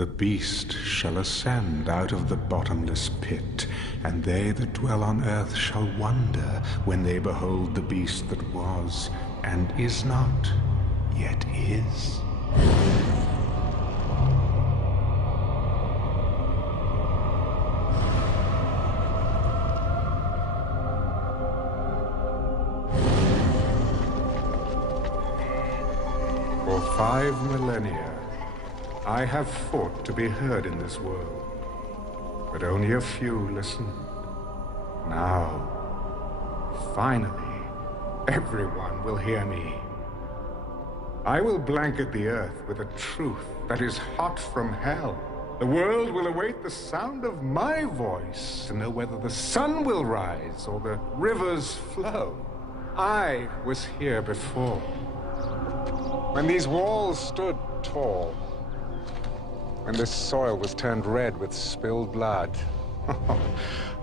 The beast shall ascend out of the bottomless pit, and they that dwell on earth shall wonder when they behold the beast that was, and is not, yet is. For 5 millennia, I have fought to be heard in this world, but only a few listened. Now, finally, everyone will hear me. I will blanket the earth with a truth that is hot from hell. The world will await the sound of my voice to know whether the sun will rise or the rivers flow. I was here before, when these walls stood tall, when this soil was turned red with spilled blood.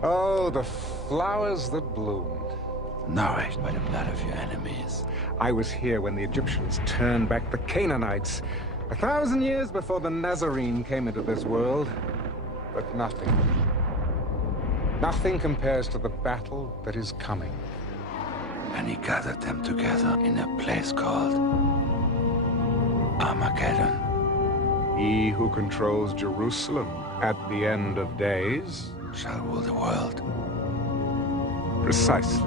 Oh, the flowers that bloomed. Nourished by the blood of your enemies. I was here when the Egyptians turned back the Canaanites, 1,000 years before the Nazarene came into this world. But nothing compares to the battle that is coming. And he gathered them together in a place called Magedon. He who controls Jerusalem at the end of days shall rule the world. Precisely.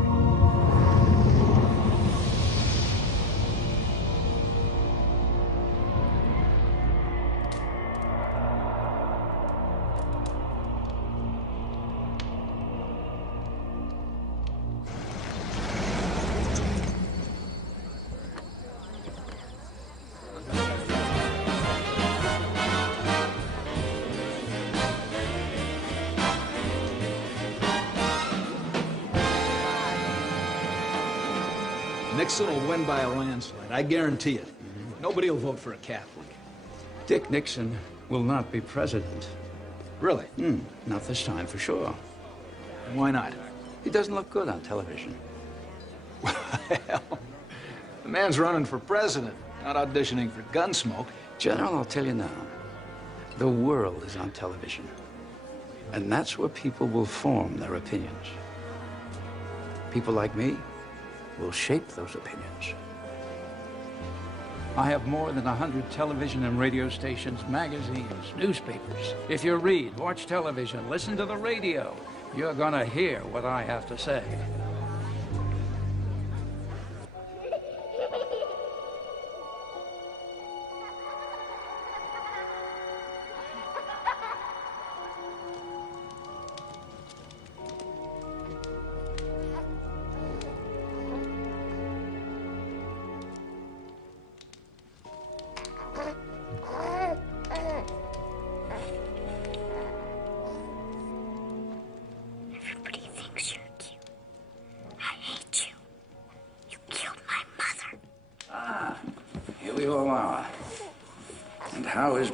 Nixon will win by a landslide, I guarantee it. Nobody will vote for a Catholic. Dick Nixon will not be president. Really? Not this time, for sure. And why not? He doesn't look good on television. Well, the man's running for president, not auditioning for Gunsmoke. General, I'll tell you now, the world is on television. And that's where people will form their opinions. People like me will shape those opinions. I have more than 100 television and radio stations, magazines, newspapers. If you read, watch television, listen to the radio, you're gonna hear what I have to say.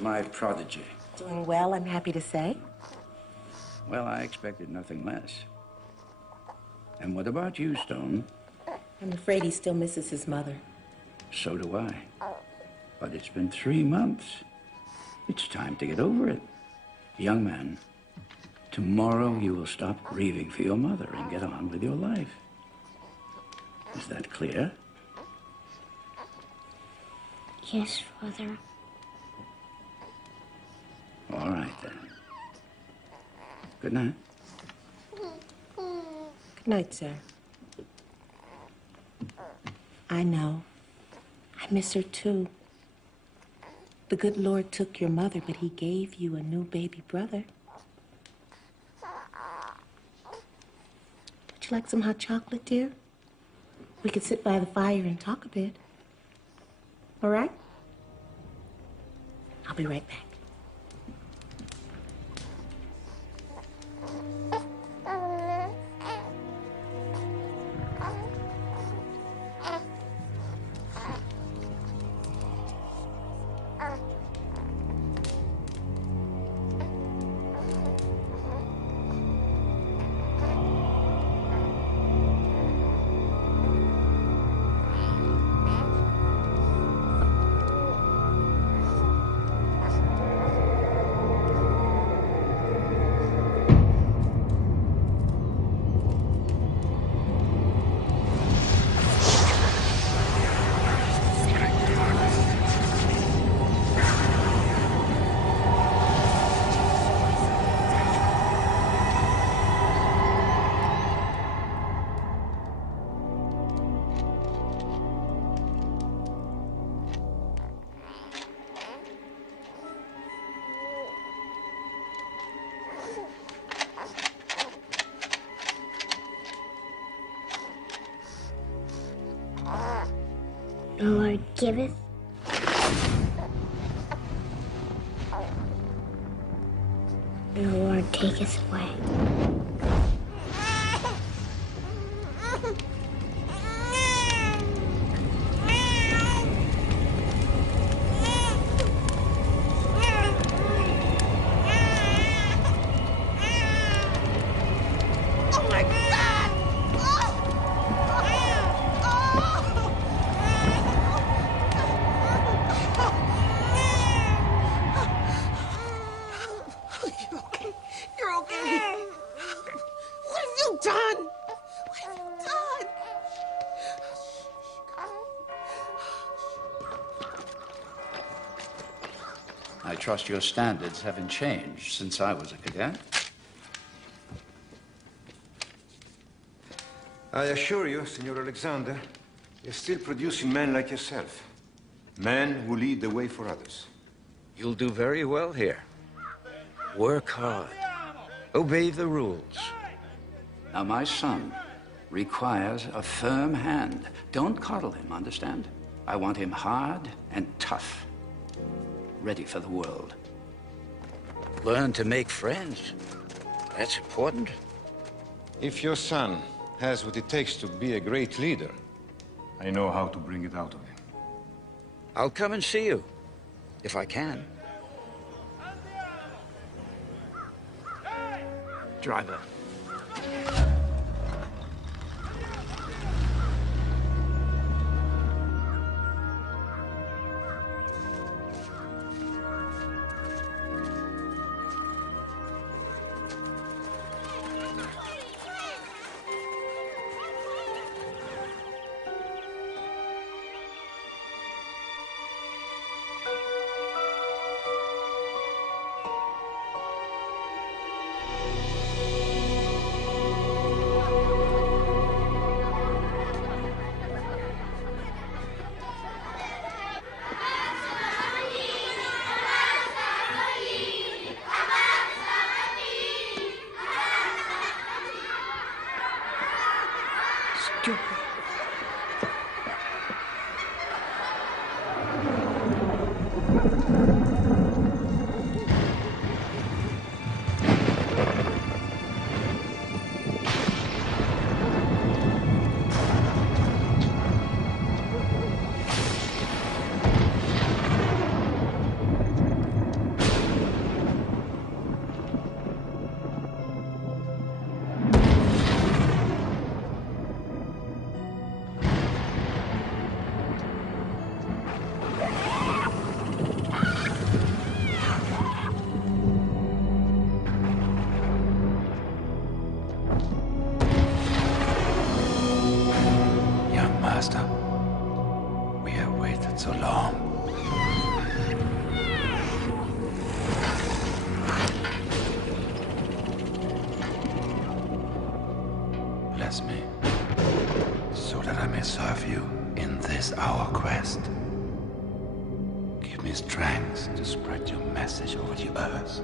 My prodigy. Doing well, I'm happy to say. Well, I expected nothing less. And what about you, Stone? I'm afraid he still misses his mother. So do I. But it's been 3 months. It's time to get over it. Young man, tomorrow you will stop grieving for your mother and get on with your life. Is that clear? Yes, Father. All right, then. Good night. Good night, sir. I know. I miss her, too. The good Lord took your mother, but he gave you a new baby brother. Would you like some hot chocolate, dear? We could sit by the fire and talk a bit. All right? I'll be right back. The Lord giveth, the Lord taketh away. I trust your standards haven't changed since I was a cadet. I assure you, Signor Alexander, you're still producing men like yourself. Men who lead the way for others. You'll do very well here. Work hard. Obey the rules. Now, my son requires a firm hand. Don't coddle him, understand? I want him hard and tough, ready for the world. Learn to make friends. That's important. If your son has what it takes to be a great leader, I know how to bring it out of him. I'll come and see you, if I can. Driver. Bless me, so that I may serve you in this our quest. Give me strength to spread your message over the earth.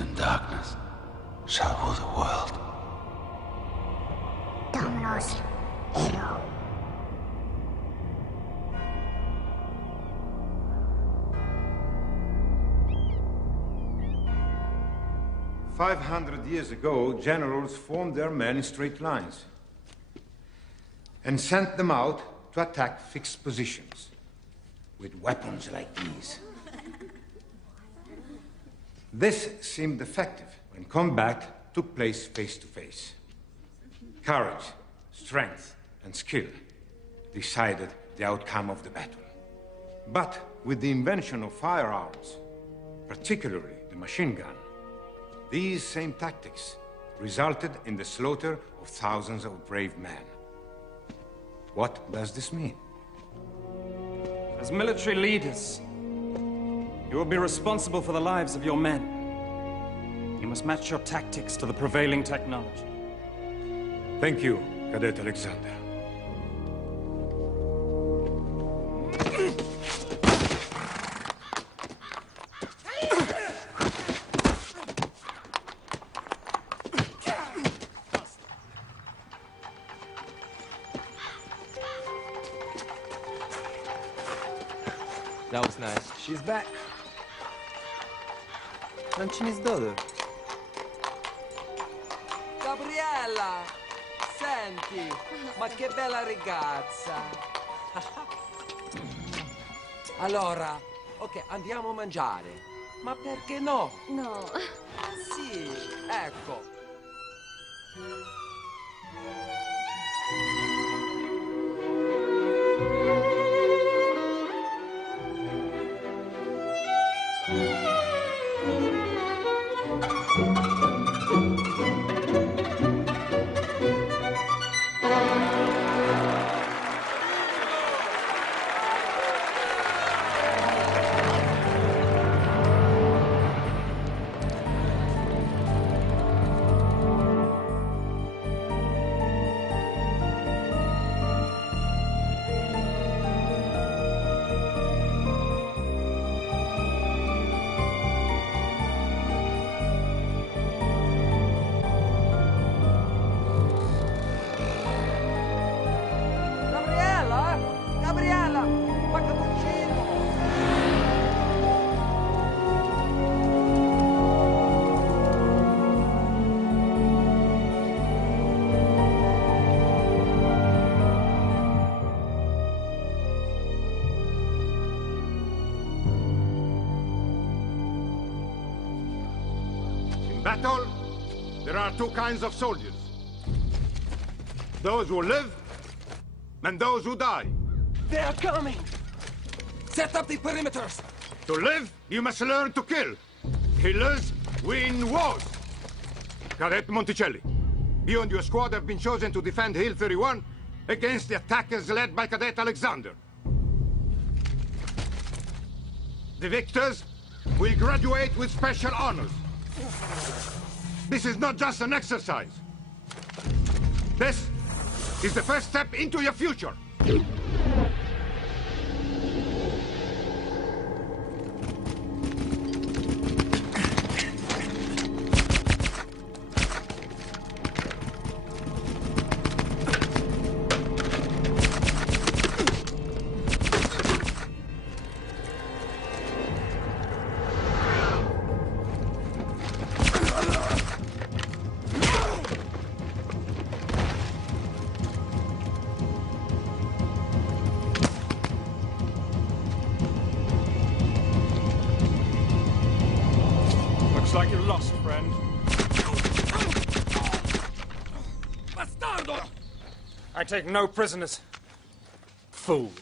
In darkness shall rule the world. Dominos Ero. "500 years ago, generals formed their men in straight lines and sent them out to attack fixed positions with weapons like these. This seemed effective when combat took place face to face. Courage, strength, and skill decided the outcome of the battle. But with the invention of firearms, particularly the machine gun, these same tactics resulted in the slaughter of thousands of brave men. What does this mean? As military leaders, you will be responsible for the lives of your men. You must match your tactics to the prevailing technology. Thank you, Cadet Alexander. That was nice. She's back. Non ci ne sdodo. Gabriella! Senti, ma che bella ragazza! Allora, ok, andiamo a mangiare. Ma perché no? No. Sì, ecco. Battle, there are two kinds of soldiers. Those who live and those who die. They are coming! Set up the perimeters! To live, you must learn to kill. Killers win wars. Cadet Monticelli, you and your squad have been chosen to defend Hill 31 against the attackers led by Cadet Alexander. The victors will graduate with special honors. This is not just an exercise. This is the first step into your future. Looks like you're lost, friend. Bastardo! I take no prisoners. Fool.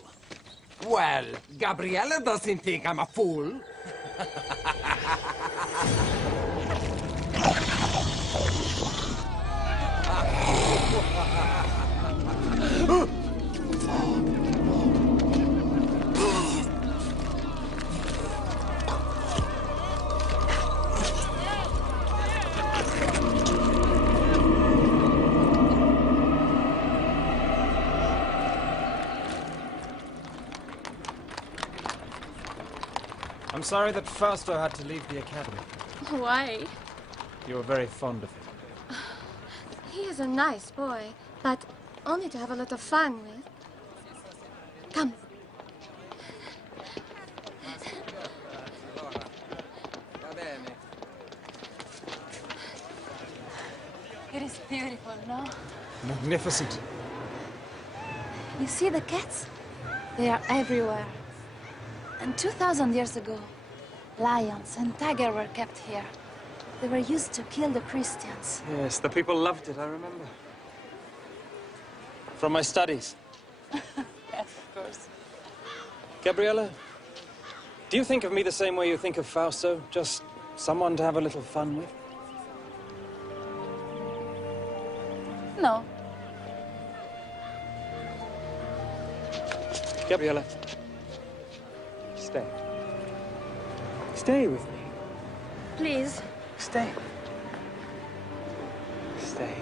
Well, Gabriella doesn't think I'm a fool. I'm sorry that Fausto had to leave the academy. Why? You were very fond of him. He is a nice boy, but only to have a lot of fun with. Come. It is beautiful, no? Magnificent. You see the cats? They are everywhere. And 2,000 years ago, lions and tigers were kept here. They were used to kill the Christians. Yes, the people loved it, I remember. From my studies. Yes, of course. Gabriella, do you think of me the same way you think of Fausto? Just someone to have a little fun with? No. Gabriella, stay. Stay with me. Please. Stay. Stay.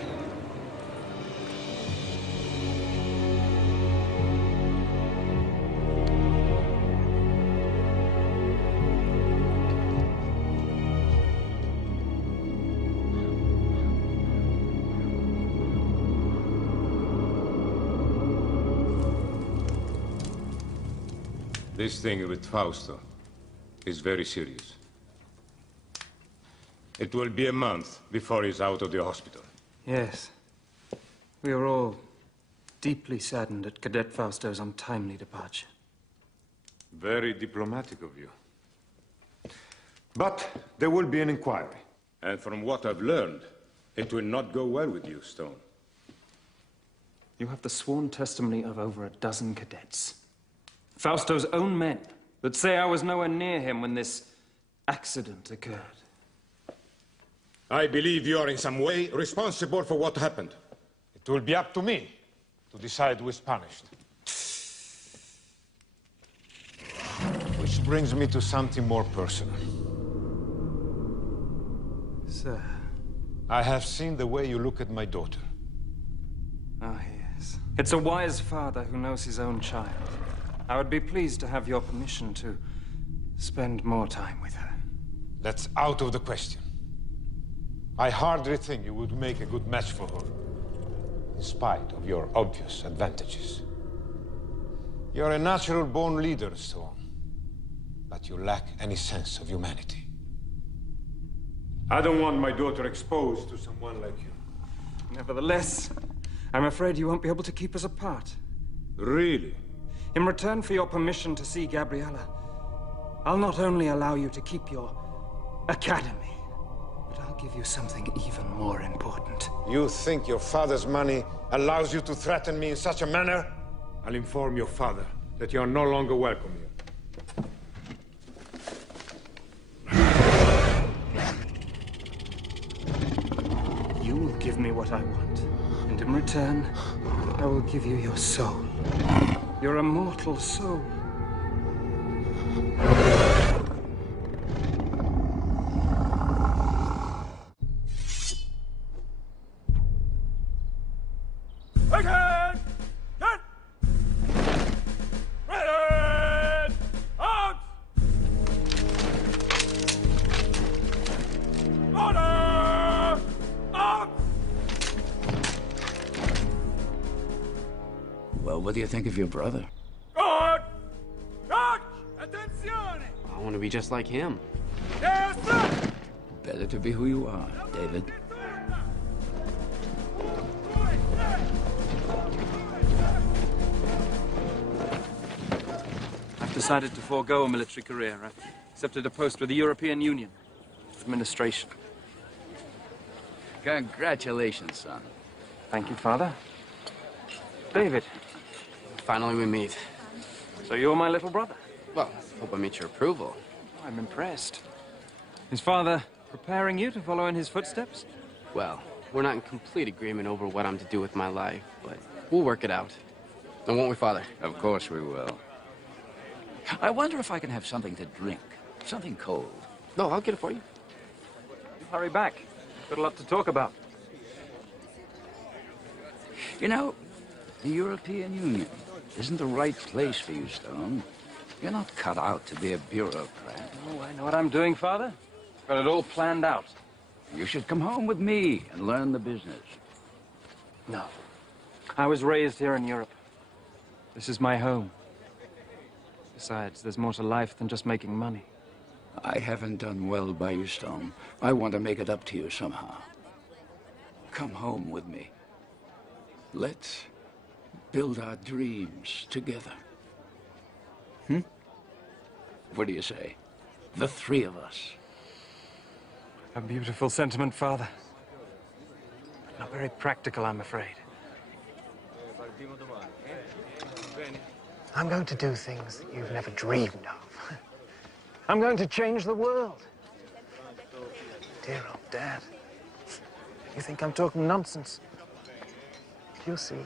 This thing with Fausto is very serious. It will be a month before he's out of the hospital. Yes. We are all deeply saddened at Cadet Fausto's untimely departure. Very diplomatic of you. But there will be an inquiry. And from what I've learned, it will not go well with you, Stone. You have the sworn testimony of over a dozen cadets. Fausto's own men that say I was nowhere near him when this accident occurred. I believe you are in some way responsible for what happened. It will be up to me to decide who is punished. Which brings me to something more personal. Sir. I have seen the way you look at my daughter. Ah, yes. It's a wise father who knows his own child. I would be pleased to have your permission to spend more time with her. That's out of the question. I hardly think you would make a good match for her, in spite of your obvious advantages. You're a natural-born leader, Stoun, but you lack any sense of humanity. I don't want my daughter exposed to someone like you. Nevertheless, I'm afraid you won't be able to keep us apart. Really? In return for your permission to see Gabriella, I'll not only allow you to keep your academy, but I'll give you something even more important. You think your father's money allows you to threaten me in such a manner? I'll inform your father that you are no longer welcome here. You will give me what I want, and in return, I will give you your soul. Your immortal soul. Again! Get! Ready! Out! Order! Out! Well, what do you think of your brother? Good! Touch! Attenzione! I want to be just like him. Yes, sir! Better to be who you are, David. I've decided to forego a military career. I've accepted a post with the European Union. Administration. Congratulations, son. Thank you, Father. David. Finally we meet. So you're my little brother? Well, hope I meet your approval. I'm impressed. Is Father preparing you to follow in his footsteps? Well, we're not in complete agreement over what I'm to do with my life, but we'll work it out. And won't we, Father? Of course we will. I wonder if I can have something to drink. Something cold. No, I'll get it for you. You hurry back. Got a lot to talk about. You know, the European Union isn't the right place for you, Stone. You're not cut out to be a bureaucrat. Oh, I know what I'm doing, Father. Got it all planned out. You should come home with me and learn the business. No. I was raised here in Europe. This is my home. Besides, there's more to life than just making money. I haven't done well by you, Stone. I want to make it up to you somehow. Come home with me. Let's build our dreams together. What do you say? The three of us. A beautiful sentiment, Father. Not very practical, I'm afraid. I'm going to do things that you've never dreamed of. I'm going to change the world. Dear old Dad. You think I'm talking nonsense? You'll see.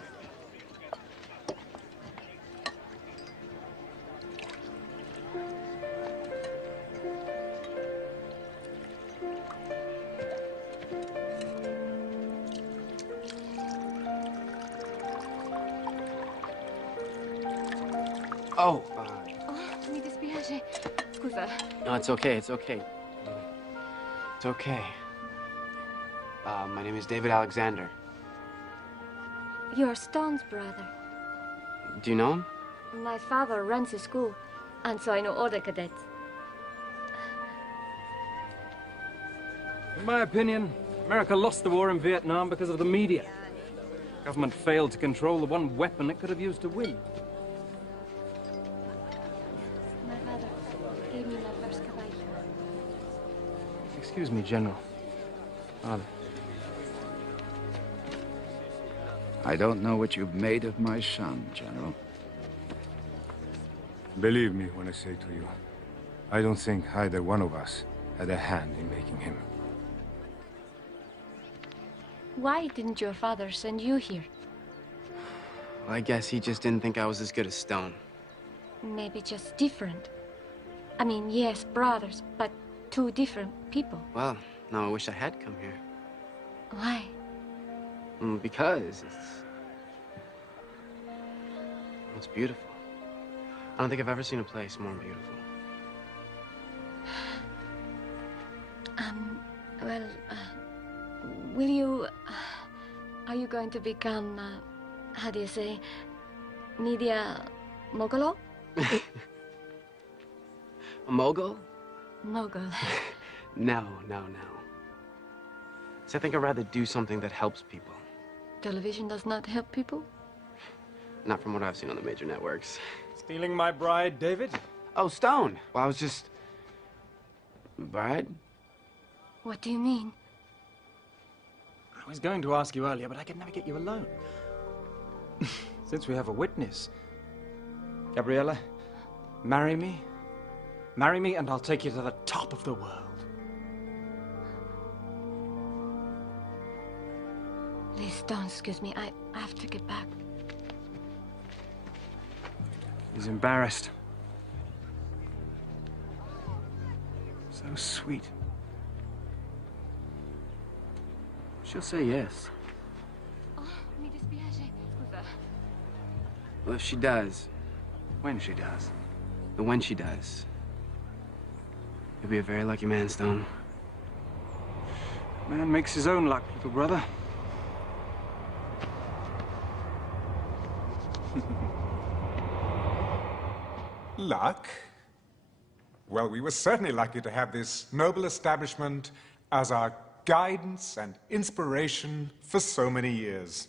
Oh, mi dispiace. Scusa. no, it's okay, it's okay. It's okay. My name is David Alexander. You're Stone's brother. Do you know him? My father runs a school, and so I know all the cadets. In my opinion, America lost the war in Vietnam because of the media. Government failed to control the one weapon it could have used to win. My father gave me my first caballo. Excuse me, General. Father. I don't know what you've made of my son, General. Believe me when I say to you, I don't think either one of us had a hand in making him. Why didn't your father send you here? Well, I guess he just didn't think I was as good as Stone. Maybe just different. I mean, yes, brothers, but two different people. Well, now I wish I had come here. Why? Because it's beautiful. I don't think I've ever seen a place more beautiful. Well, will you... are you going to become, how do you say, media mogul? A mogul? Mogul. No. So I think I'd rather do something that helps people. Television does not help people? Not from what I've seen on the major networks. Stealing my bride, David? Oh, Stone! Well, I was just... Bride? What do you mean? I was going to ask you earlier, but I could never get you alone. Since we have a witness. Gabriella, marry me. Marry me and I'll take you to the top of the world. Please don't excuse me. I have to get back. He's embarrassed. So sweet. She'll say yes. Oh, mi dispiace. Scusa. Well, if she does... When she does. The when she does. You'll be a very lucky man, Stone. Man makes his own luck, little brother. Luck? Well, we were certainly lucky to have this noble establishment as our guidance and inspiration for so many years.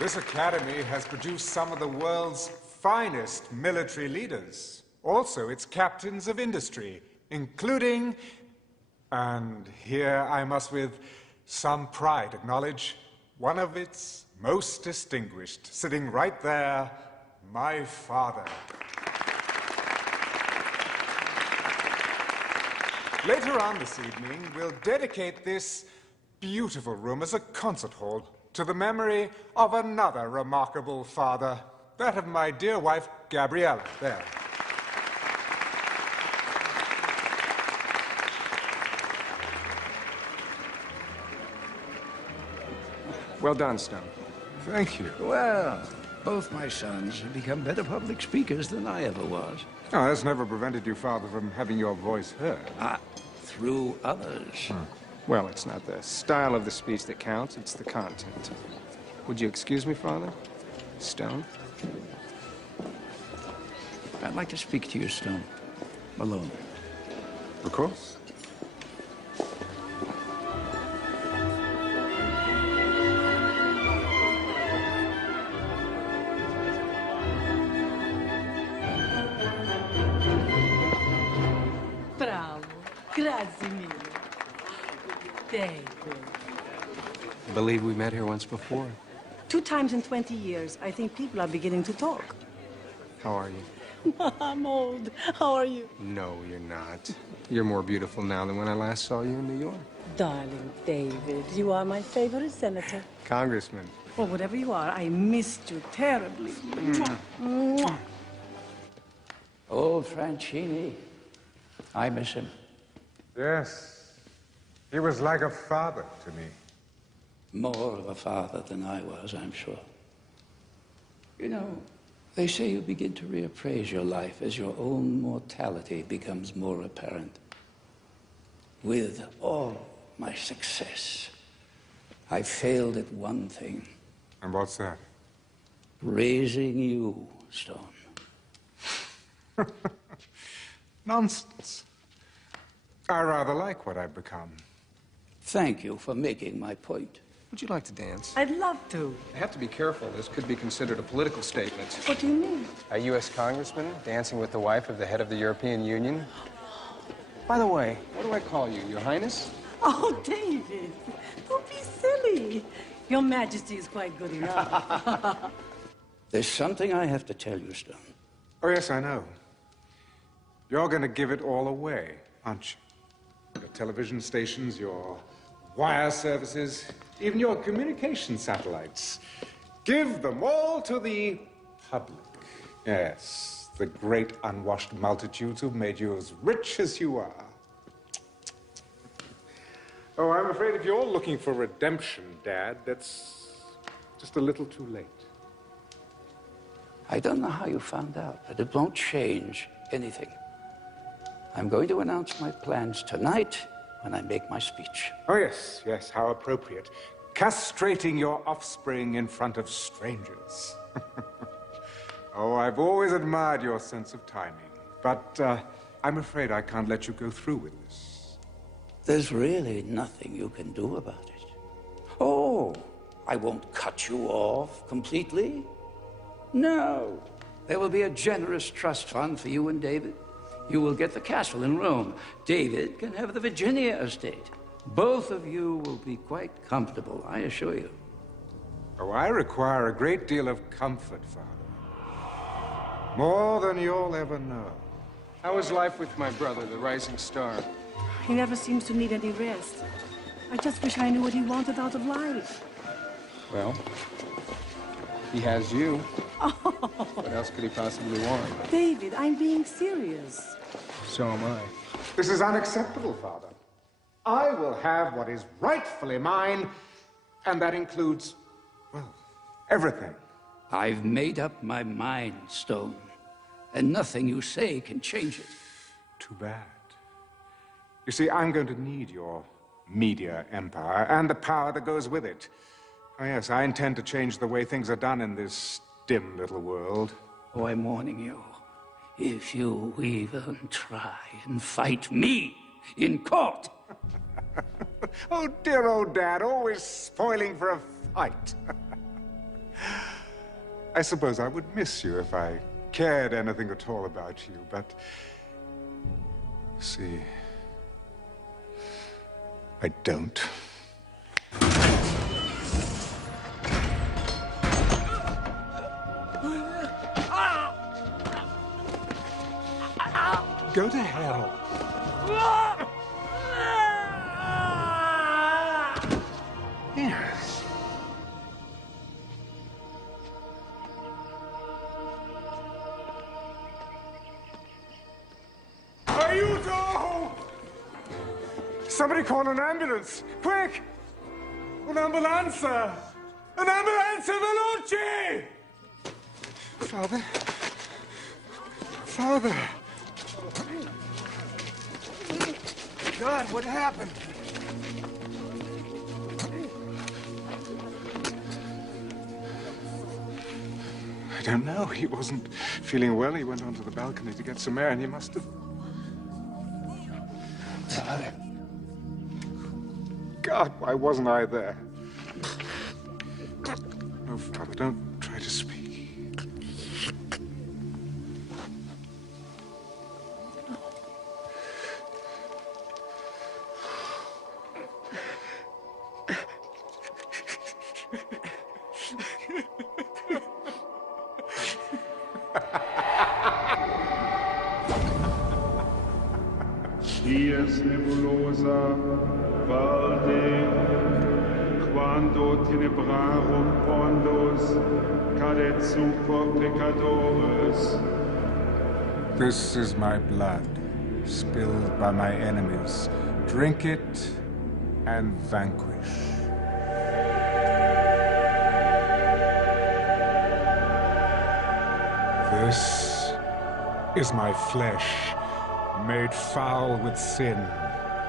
This academy has produced some of the world's finest military leaders, also its captains of industry, including, and here I must with some pride acknowledge, one of its most distinguished, sitting right there, my father. Later on this evening, we'll dedicate this beautiful room as a concert hall to the memory of another remarkable father, that of my dear wife, Gabriella, there. Well done, Stone. Thank you. Well, both my sons have become better public speakers than I ever was. Oh, that's never prevented you, Father, from having your voice heard. Through others. Well, it's not the style of the speech that counts, it's the content. Would you excuse me, Father? Stone? I'd like to speak to you, Stone. Alone. Of course. Grazie mille. Thank you. I believe we met here once before. 2 times in 20 years, I think people are beginning to talk. How are you? I'm old. How are you? No, you're not. You're more beautiful now than when I last saw you in New York. Darling David, you are my favorite senator. Congressman. Or whatever you are, I missed you terribly. Mwah. Old Franchini. I miss him. Yes. He was like a father to me. More of a father than I was, I'm sure. You know, they say you begin to reappraise your life as your own mortality becomes more apparent. With all my success, I failed at one thing. And what's that? Raising you, Stone. Nonsense. I rather like what I've become. Thank you for making my point. Would you like to dance? I'd love to. I have to be careful. This could be considered a political statement. What do you mean? A U.S. congressman dancing with the wife of the head of the European Union? By the way, what do I call you? Your Highness? Oh, David, don't be silly. Your Majesty is quite good enough. There's something I have to tell you, Stone. Oh, yes, I know. You're going to give it all away, aren't you? Your television stations, your wire services, even your communication satellites. Give them all to the public. Yes, the great unwashed multitudes who've made you as rich as you are. Oh, I'm afraid if you're looking for redemption, Dad, that's just a little too late. I don't know how you found out, but it won't change anything. I'm going to announce my plans tonight when I make my speech. Oh, yes, yes, how appropriate. Castrating your offspring in front of strangers. Oh, I've always admired your sense of timing, but I'm afraid I can't let you go through with this. There's really nothing you can do about it. Oh, I won't cut you off completely. No, there will be a generous trust fund for you and David. You will get the castle in Rome. David can have the Virginia estate. Both of you will be quite comfortable, I assure you. Oh, I require a great deal of comfort, Father. More than you'll ever know. How is life with my brother, the rising star? He never seems to need any rest. I just wish I knew what he wanted out of life. Well, he has you. What else could he possibly want? David, I'm being serious. So am I. This is unacceptable, Father. I will have what is rightfully mine, and that includes, well, everything. I've made up my mind, Stone, and nothing you say can change it. Too bad. You see, I'm going to need your media empire and the power that goes with it. Oh, yes, I intend to change the way things are done in this dim little world. Oh, I'm warning you. If you even try and fight me in court. Oh, dear old Dad, always spoiling for a fight. I suppose I would miss you if I cared anything at all about you, but... see... I don't. Go to hell. Yes. Aiuto! Somebody call an ambulance! Quick! Un'ambulanza! Un'ambulanza veloce! Father? Father! God, what happened? I don't know. He wasn't feeling well. He went onto the balcony to get some air, and he must have... Father. God, why wasn't I there? No, Father, don't try to speak. Dies nebulosa valde, quando tenebrarum pondos, cadet super pecadores. This is my blood, spilled by my enemies. Drink it and vanquish. This is my flesh, made foul with sin.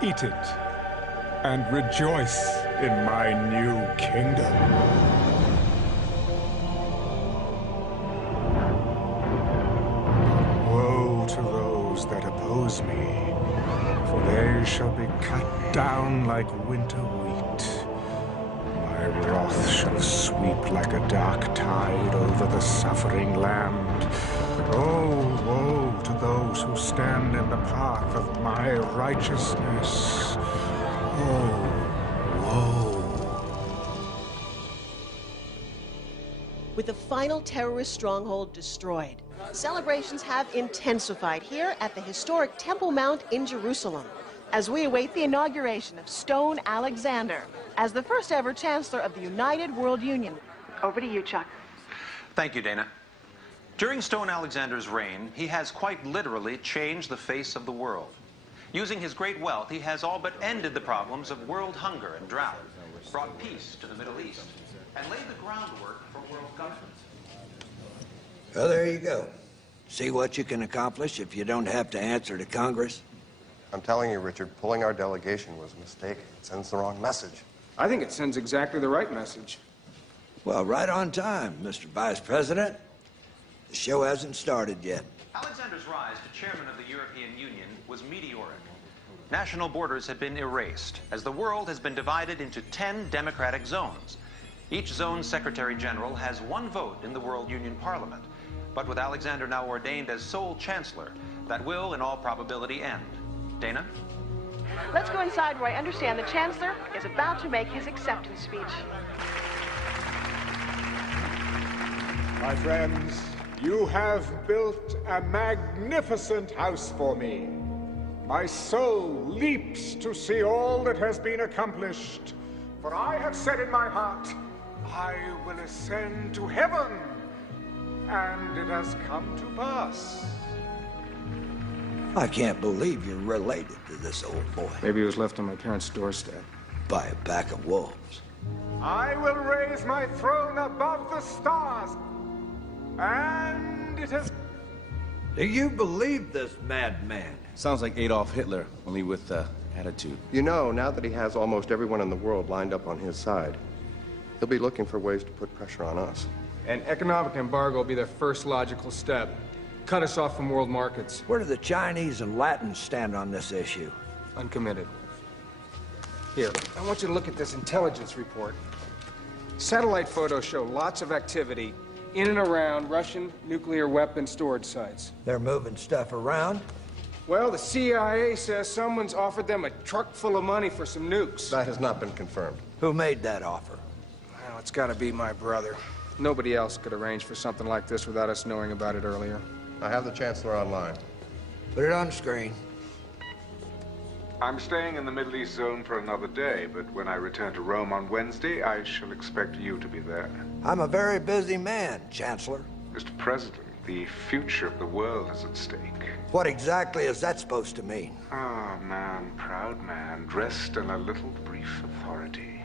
Eat it and rejoice in my new kingdom. Woe to those that oppose me, for they shall be cut down like winter wheat. My wrath shall sweep like a dark tide over the suffering land. Oh, woe to those who stand in the path of my righteousness. Oh, woe. With the final terrorist stronghold destroyed, celebrations have intensified here at the historic Temple Mount in Jerusalem as we await the inauguration of Stone Alexander as the first ever Chancellor of the United World Union. Over to you, Chuck. Thank you, Dana. During Stone Alexander's reign, he has quite literally changed the face of the world. Using his great wealth, he has all but ended the problems of world hunger and drought, brought peace to the Middle East, and laid the groundwork for world government. Well, there you go. See what you can accomplish if you don't have to answer to Congress? I'm telling you, Richard, pulling our delegation was a mistake. It sends the wrong message. I think it sends exactly the right message. Well, right on time, Mr. Vice President. The show hasn't started yet. Alexander's rise to chairman of the European Union was meteoric. National borders have been erased, as the world has been divided into 10 democratic zones. Each zone's Secretary General has one vote in the World Union Parliament. But with Alexander now ordained as sole Chancellor, that will, in all probability, end. Dana? Let's go inside where I understand the Chancellor is about to make his acceptance speech. My friends, you have built a magnificent house for me. My soul leaps to see all that has been accomplished. For I have said in my heart, I will ascend to heaven. And it has come to pass. I can't believe you're related to this old boy. Maybe he was left on my parents' doorstep. By a pack of wolves. I will raise my throne above the stars. And it has... Do you believe this madman? Sounds like Adolf Hitler, only with attitude. You know, now that he has almost everyone in the world lined up on his side, he'll be looking for ways to put pressure on us. An economic embargo will be their first logical step. Cut us off from world markets. Where do the Chinese and Latins stand on this issue? Uncommitted. Here, I want you to look at this intelligence report. Satellite photos show lots of activity in and around Russian nuclear weapon storage sites. They're moving stuff around? Well, the CIA says someone's offered them a truck full of money for some nukes. That has not been confirmed. Who made that offer? Well, it's got to be my brother. Nobody else could arrange for something like this without us knowing about it earlier. I have the Chancellor online. Put it on the screen. I'm staying in the Middle East zone for another day, but when I return to Rome on Wednesday, I shall expect you to be there. I'm a very busy man, Chancellor. Mr. President, the future of the world is at stake. What exactly is that supposed to mean? Ah, man, proud man, dressed in a little brief authority.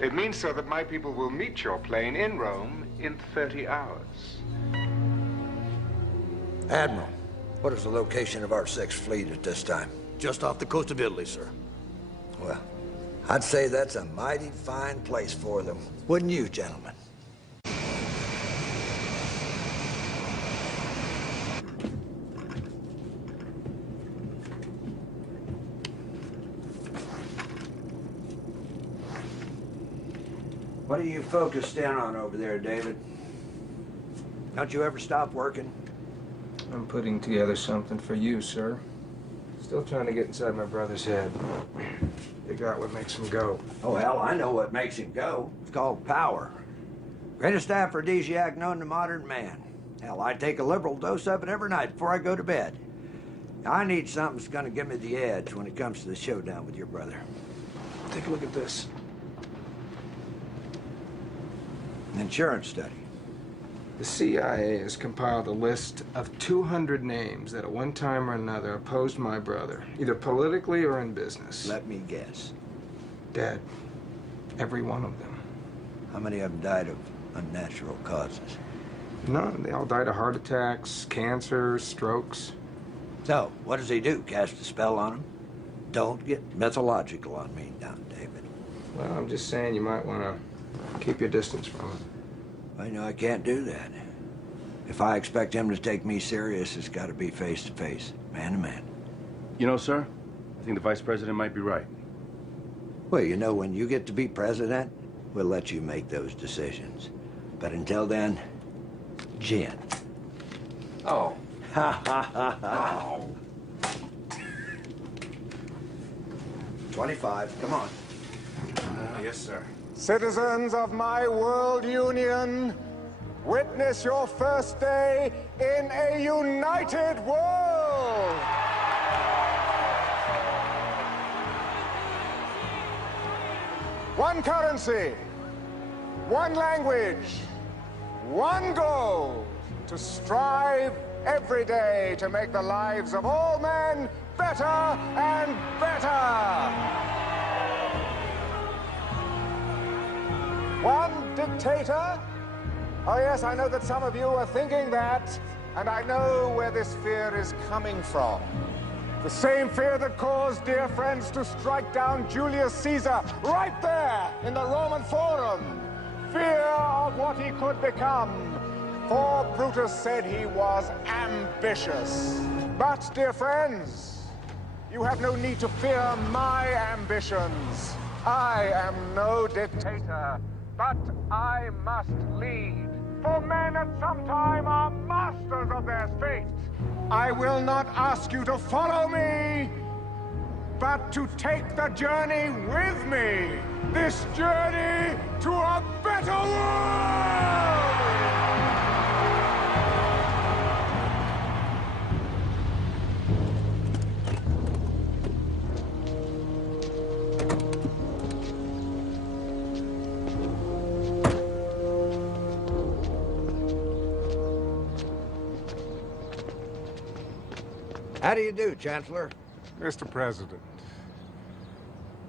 It means, sir, that my people will meet your plane in Rome in 30 hours. Admiral, what is the location of our Sixth Fleet at this time? Just off the coast of Italy, sir. Well, I'd say that's a mighty fine place for them. Wouldn't you, gentlemen? What are you focused in on over there, David? Don't you ever stop working? I'm putting together something for you, sir. Still trying to get inside my brother's head. Figure out what makes him go. Oh, hell, I know what makes him go. It's called power. Greatest aphrodisiac known to modern man. Hell, I take a liberal dose of it every night before I go to bed. I need something that's gonna give me the edge when it comes to the showdown with your brother. Take a look at this. An insurance study. The CIA has compiled a list of 200 names that at one time or another opposed my brother, either politically or in business. Let me guess. Dead. Every one of them. How many of them died of unnatural causes? None. They all died of heart attacks, cancer, strokes. So, what does he do? Cast a spell on him? Don't get mythological on me now, David. Well, I'm just saying you might want to keep your distance from him. I know I can't do that. If I expect him to take me serious, it's got to be face to face, man to man. You know, sir, I think the vice president might be right. Well, you know, when you get to be president, we'll let you make those decisions. But until then, gin. Oh. Ha ha ha ha. 25, come on. Yes, sir. Citizens of my world union, witness your first day in a united world. One currency, one language, one goal, to strive every day to make the lives of all men better and better. One dictator? Oh yes, I know that some of you are thinking that, and I know where this fear is coming from. The same fear that caused dear friends to strike down Julius Caesar right there in the Roman Forum. Fear of what he could become. For Brutus said he was ambitious. But, dear friends, you have no need to fear my ambitions. I am no dictator. But I must lead, for men at some time are masters of their fate. I will not ask you to follow me, but to take the journey with me. This journey to a better world! How do you do, Chancellor? Mr. President.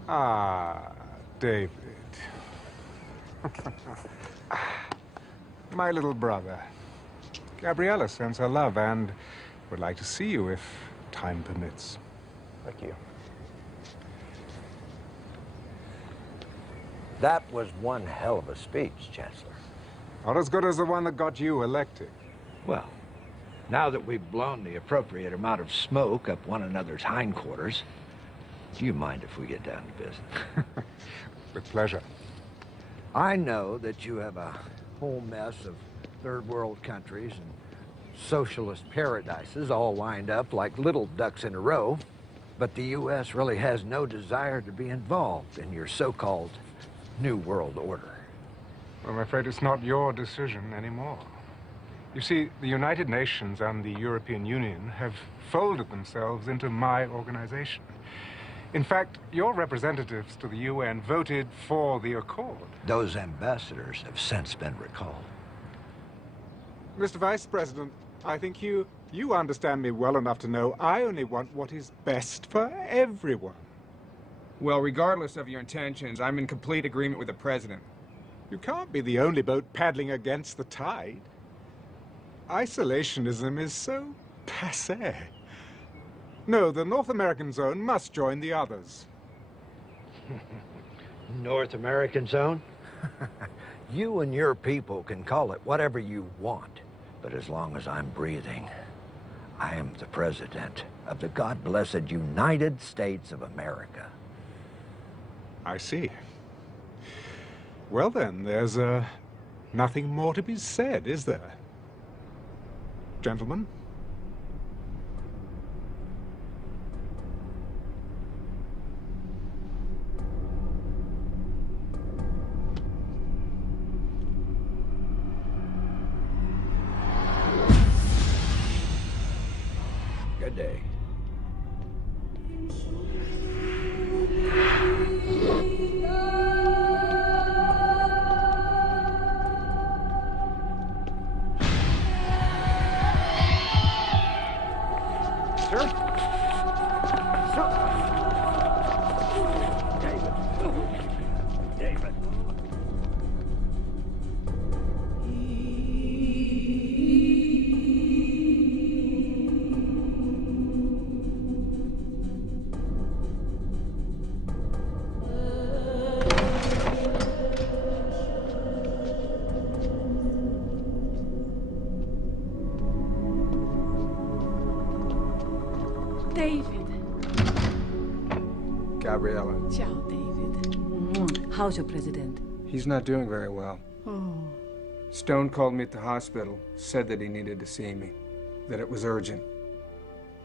Ah, David. My little brother. Gabriella sends her love and would like to see you if time permits. Thank you. That was one hell of a speech, Chancellor. Not as good as the one that got you elected. Well, now that we've blown the appropriate amount of smoke up one another's hindquarters, do you mind if we get down to business? With pleasure. I know that you have a whole mess of third world countries and socialist paradises all lined up like little ducks in a row, but the U.S. really has no desire to be involved in your so-called New World Order. Well, I'm afraid it's not your decision anymore. You see, the United Nations and the European Union have folded themselves into my organization. In fact, your representatives to the UN voted for the accord. Those ambassadors have since been recalled. Mr. Vice President, I think you understand me well enough to know I only want what is best for everyone. Well, regardless of your intentions, I'm in complete agreement with the President. You can't be the only boat paddling against the tide. Isolationism is so passé. No, the North American zone must join the others. North American zone? You and your people can call it whatever you want, but as long as I'm breathing, I am the President of the God-blessed United States of America. I see. Well then, there's nothing more to be said, is there? Gentlemen? day. Sir? Sir? David. David. Gabriella. Ciao, David. How's your president? He's not doing very well. Oh. Stone called me at the hospital, said that he needed to see me, that it was urgent.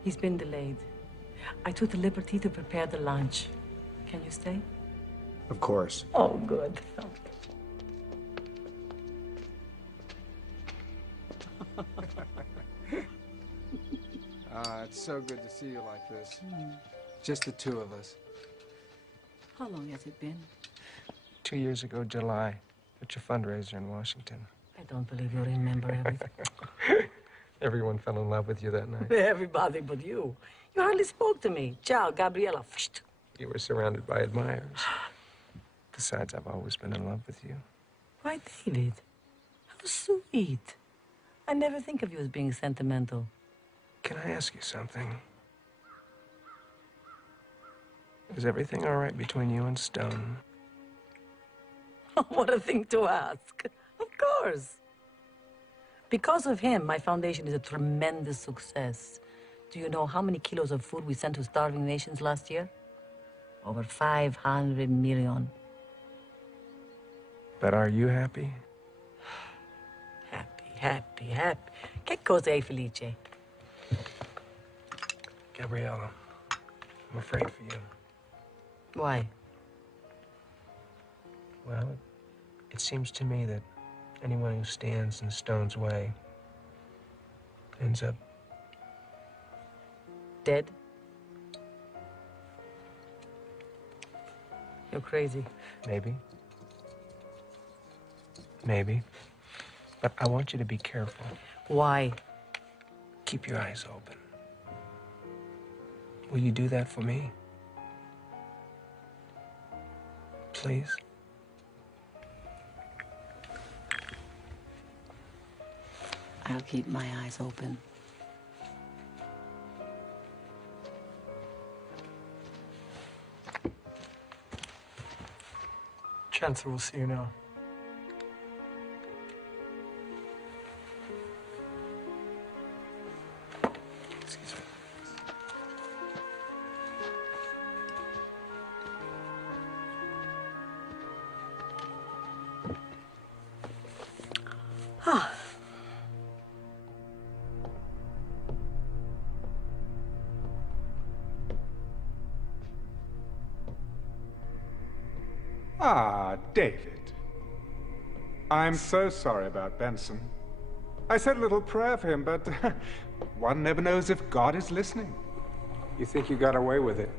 He's been delayed. I took the liberty to prepare the lunch. Can you stay? Of course. Oh, good. It's so good to see you like this. Just the two of us. How long has it been? 2 years ago, July, at your fundraiser in Washington. I don't believe you remember everything. Everyone fell in love with you that night. Everybody but you. You hardly spoke to me. Ciao, Gabriella. You were surrounded by admirers. Besides, I've always been in love with you. Why, David? How sweet. I never think of you as being sentimental. Can I ask you something? Is everything all right between you and Stone? What a thing to ask. Of course. Because of him, my foundation is a tremendous success. Do you know how many kilos of food we sent to starving nations last year? Over 500 million. But are you happy? Happy. Che cosa felice? Gabriella, I'm afraid for you. Why? Well, it seems to me that anyone who stands in Stone's way ends up dead? You're crazy. Maybe. But I want you to be careful. Why? Keep your eyes open. Will you do that for me? Please? I'll keep my eyes open. Chancellor will see you now. Excuse me. Ah, David. I'm so sorry about Benson. I said a little prayer for him, but one never knows if God is listening. You think you got away with it?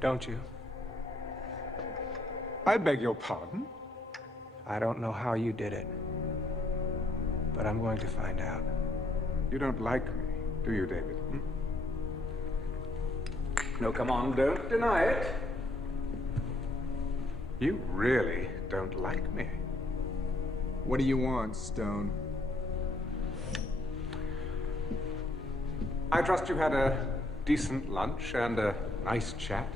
Don't you? I beg your pardon? I don't know how you did it, but I'm going to find out. You don't like me, do you, David? No, come on, don't deny it. You really don't like me. What do you want, Stone? I trust you had a decent lunch and a nice chat.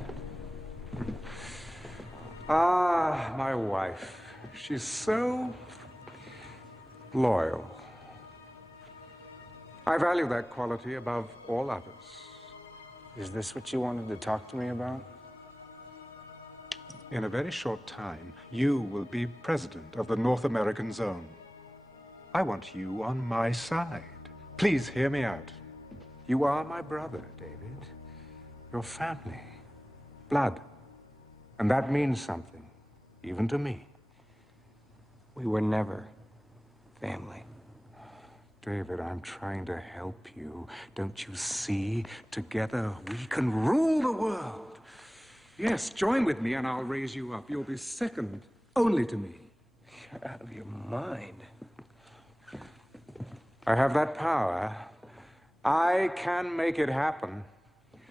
Ah, my wife. She's so loyal. I value that quality above all others. Is this what you wanted to talk to me about? In a very short time, you will be president of the North American Zone. I want you on my side. Please hear me out. You are my brother, David. Your family. Blood. And that means something, even to me. We were never family. David, I'm trying to help you. Don't you see? Together we can rule the world. Yes, join with me and I'll raise you up. You'll be second only to me. You're out of your mind. I have that power. I can make it happen.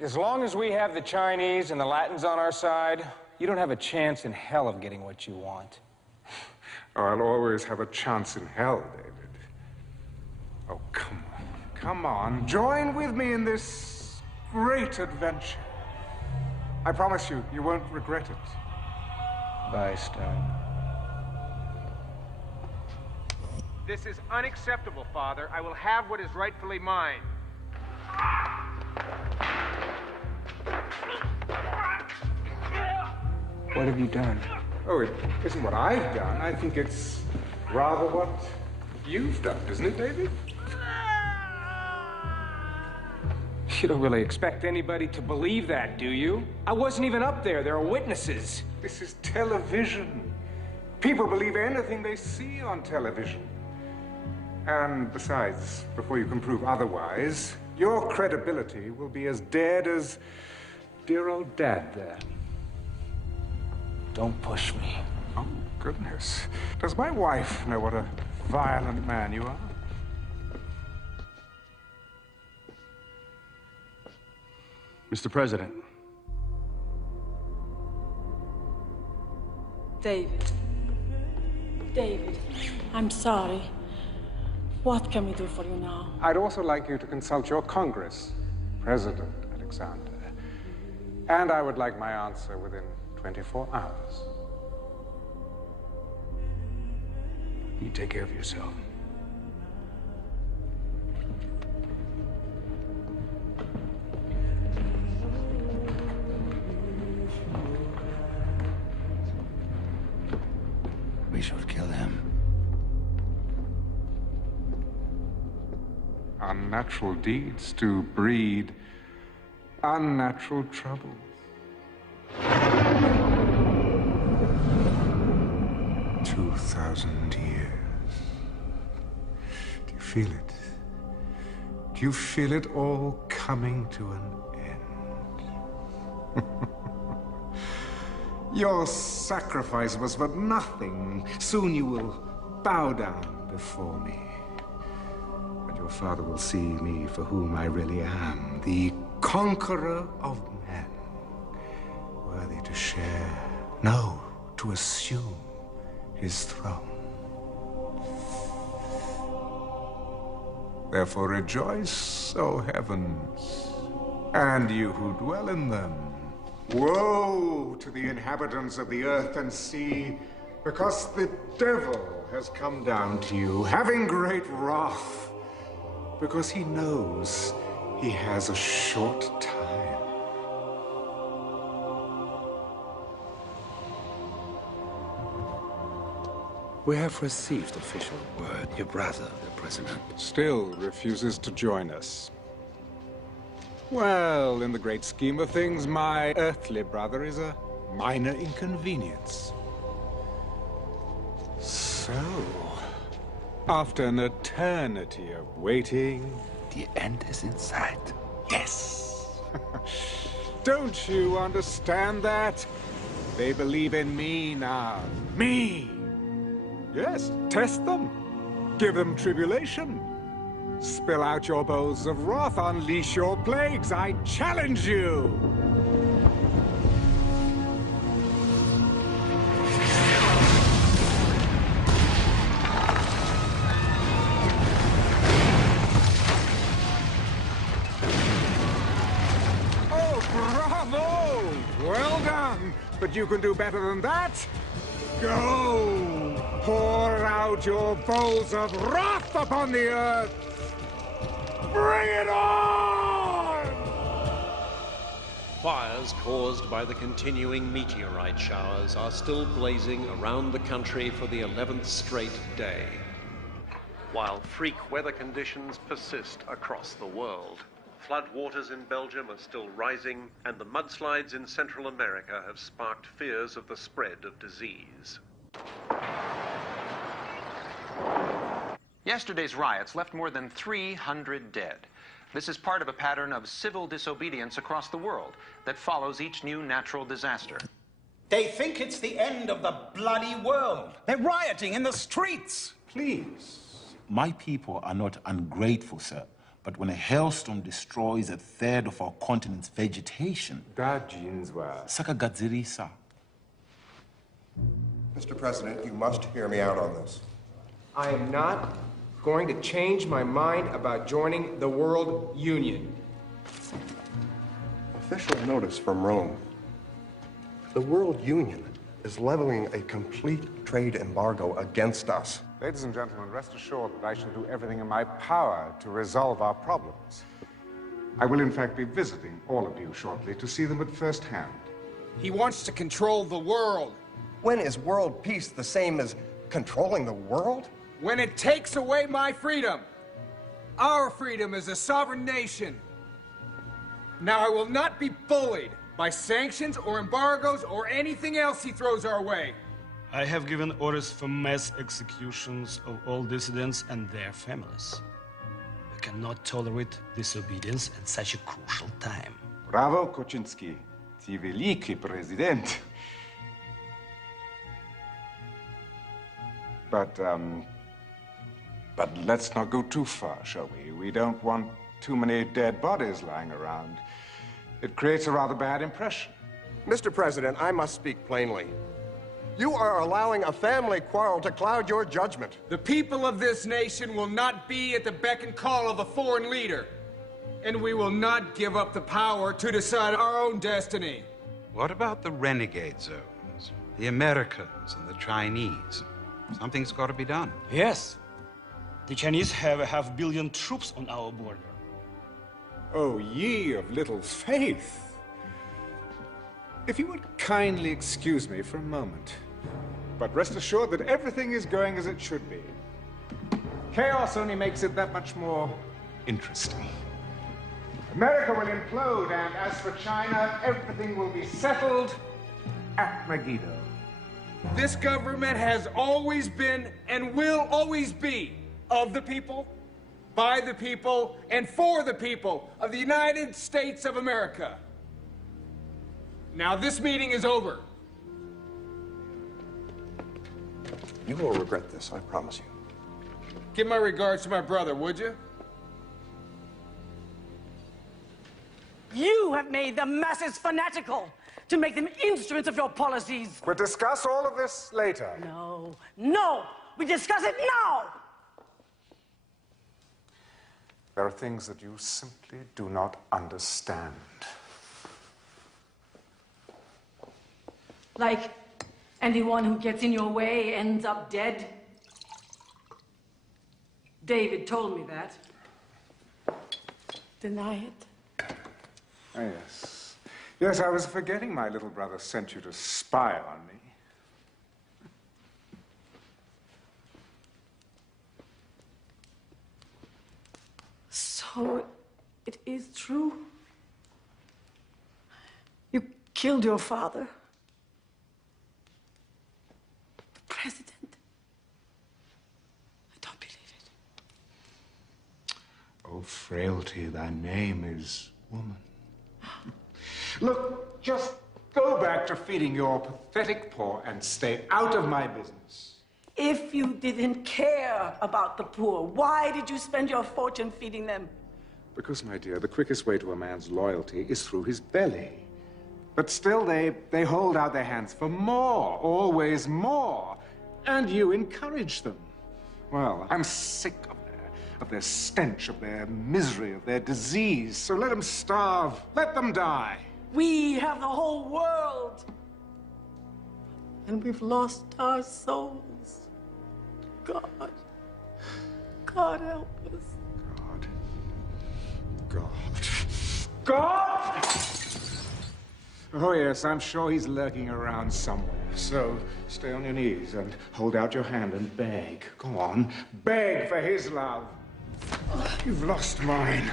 As long as we have the Chinese and the Latins on our side, you don't have a chance in hell of getting what you want. Oh, I'll always have a chance in hell, David. Oh, come on. Come on. Join with me in this great adventure. I promise you, you won't regret it. Bye, Stone. This is unacceptable, Father. I will have what is rightfully mine. What have you done? Oh, it isn't what I've done. I think it's rather what you've done, isn't it, David? You don't really expect anybody to believe that, do you? I wasn't even up there. There are witnesses. This is television. People believe anything they see on television. And besides, before you can prove otherwise, your credibility will be as dead as dear old Dad there. Don't push me. Oh, goodness. Does my wife know what a violent man you are? Mr. President. David. David, I'm sorry. What can we do for you now? I'd also like you to consult your Congress, President Alexander. And I would like my answer within 24 hours. You take care of yourself. We should kill him. Unnatural deeds do breed unnatural troubles. 2,000 years. Do you feel it? Do you feel it all coming to an end? Your sacrifice was for nothing. Soon you will bow down before me. And your father will see me for whom I really am, the conqueror of men, worthy to share, no, to assume his throne. Therefore rejoice, O heavens, and you who dwell in them. Woe to the inhabitants of the earth and sea, because the devil has come down to you, having great wrath, because he knows he has a short time. We have received official word. Your brother, the president, Still refuses to join us. Well, in the great scheme of things, my earthly brother is a minor inconvenience. So, after an eternity of waiting... The end is in sight. Yes! Don't you understand that? They believe in me now. Me! Yes, test them. Give them tribulation. Spill out your bowls of wrath, unleash your plagues. I challenge you! Oh, bravo! Well done! But you can do better than that. Go! Pour out your bowls of wrath upon the earth! Bring it on! Fires caused by the continuing meteorite showers are still blazing around the country for the 11th straight day, while freak weather conditions persist across the world. Floodwaters in Belgium are still rising, and the mudslides in Central America have sparked fears of the spread of disease. Yesterday's riots left more than 300 dead. This is part of a pattern of civil disobedience across the world that follows each new natural disaster. They think it's the end of the bloody world. They're rioting in the streets. Please. My people are not ungrateful, sir. But when a hailstorm destroys a third of our continent's vegetation... Sakagadzirisa. Mr. President, you must hear me out on this. I am not going to change my mind about joining the World Union. Official notice from Rome. The World Union is leveling a complete trade embargo against us. Ladies and gentlemen, rest assured that I shall do everything in my power to resolve our problems. I will, in fact, be visiting all of you shortly to see them at first hand. He wants to control the world. When is world peace the same as controlling the world? When it takes away my freedom. Our freedom as a sovereign nation. Now, I will not be bullied by sanctions or embargoes or anything else he throws our way. I have given orders for mass executions of all dissidents and their families. We cannot tolerate disobedience at such a crucial time. Bravo, Koczynski. Ty wielki prezydent. But let's not go too far, shall we? We don't want too many dead bodies lying around. It creates a rather bad impression. Mr. President, I must speak plainly. You are allowing a family quarrel to cloud your judgment. The people of this nation will not be at the beck and call of a foreign leader. And we will not give up the power to decide our own destiny. What about the renegade zones? The Americans and the Chinese? Something's got to be done. Yes. The Chinese have 500 million troops on our border. Oh, ye of little faith. If you would kindly excuse me for a moment. But rest assured that everything is going as it should be. Chaos only makes it that much more interesting. America will implode, and as for China, everything will be settled at Megiddo. This government has always been and will always be of the people, by the people, and for the people of the United States of America. Now, this meeting is over. You will regret this, I promise you. Give my regards to my brother, would you? You have made the masses fanatical to make them instruments of your policies. We'll discuss all of this later. No, no, we discuss it now. There are things that you simply do not understand. Like anyone who gets in your way ends up dead. David told me that. Deny it? Oh, yes. Yes, I was forgetting my little brother sent you to spy on me. So, it is true? You killed your father? The president? I don't believe it. Oh, frailty, thy name is woman. Look, just go back to feeding your pathetic poor and stay out of my business. If you didn't care about the poor, why did you spend your fortune feeding them? Because, my dear, the quickest way to a man's loyalty is through his belly. But still, they hold out their hands for more, always more. And you encourage them. Well, I'm sick of their stench, of their misery, of their disease. So let them starve, let them die. We have the whole world. And we've lost our souls. God. God help us. God! Oh, yes, I'm sure he's lurking around somewhere. So stay on your knees and hold out your hand and beg. Go on, beg for his love. You've lost mine.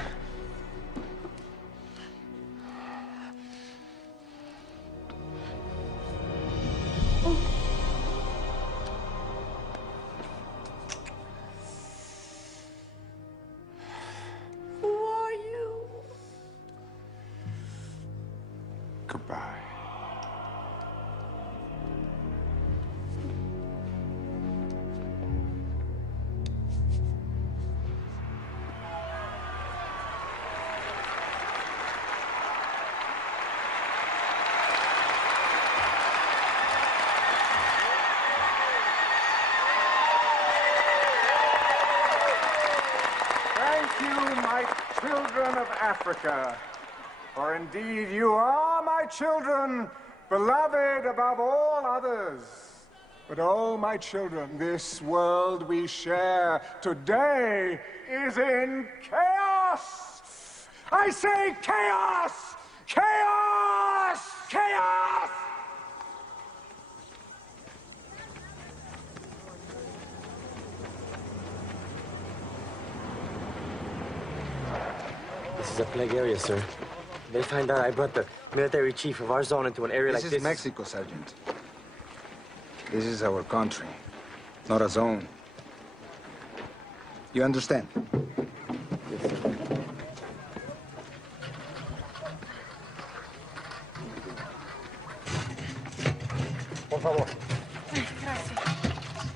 children of Africa, for indeed you are my children, beloved above all others. But oh, my children, this world we share today is in chaos. I say chaos! Chaos! Chaos! This is a plague area, sir. They find out I brought the military chief of our zone into an area like this. This is Mexico, Sergeant. This is our country, not a zone. You understand? Por favor.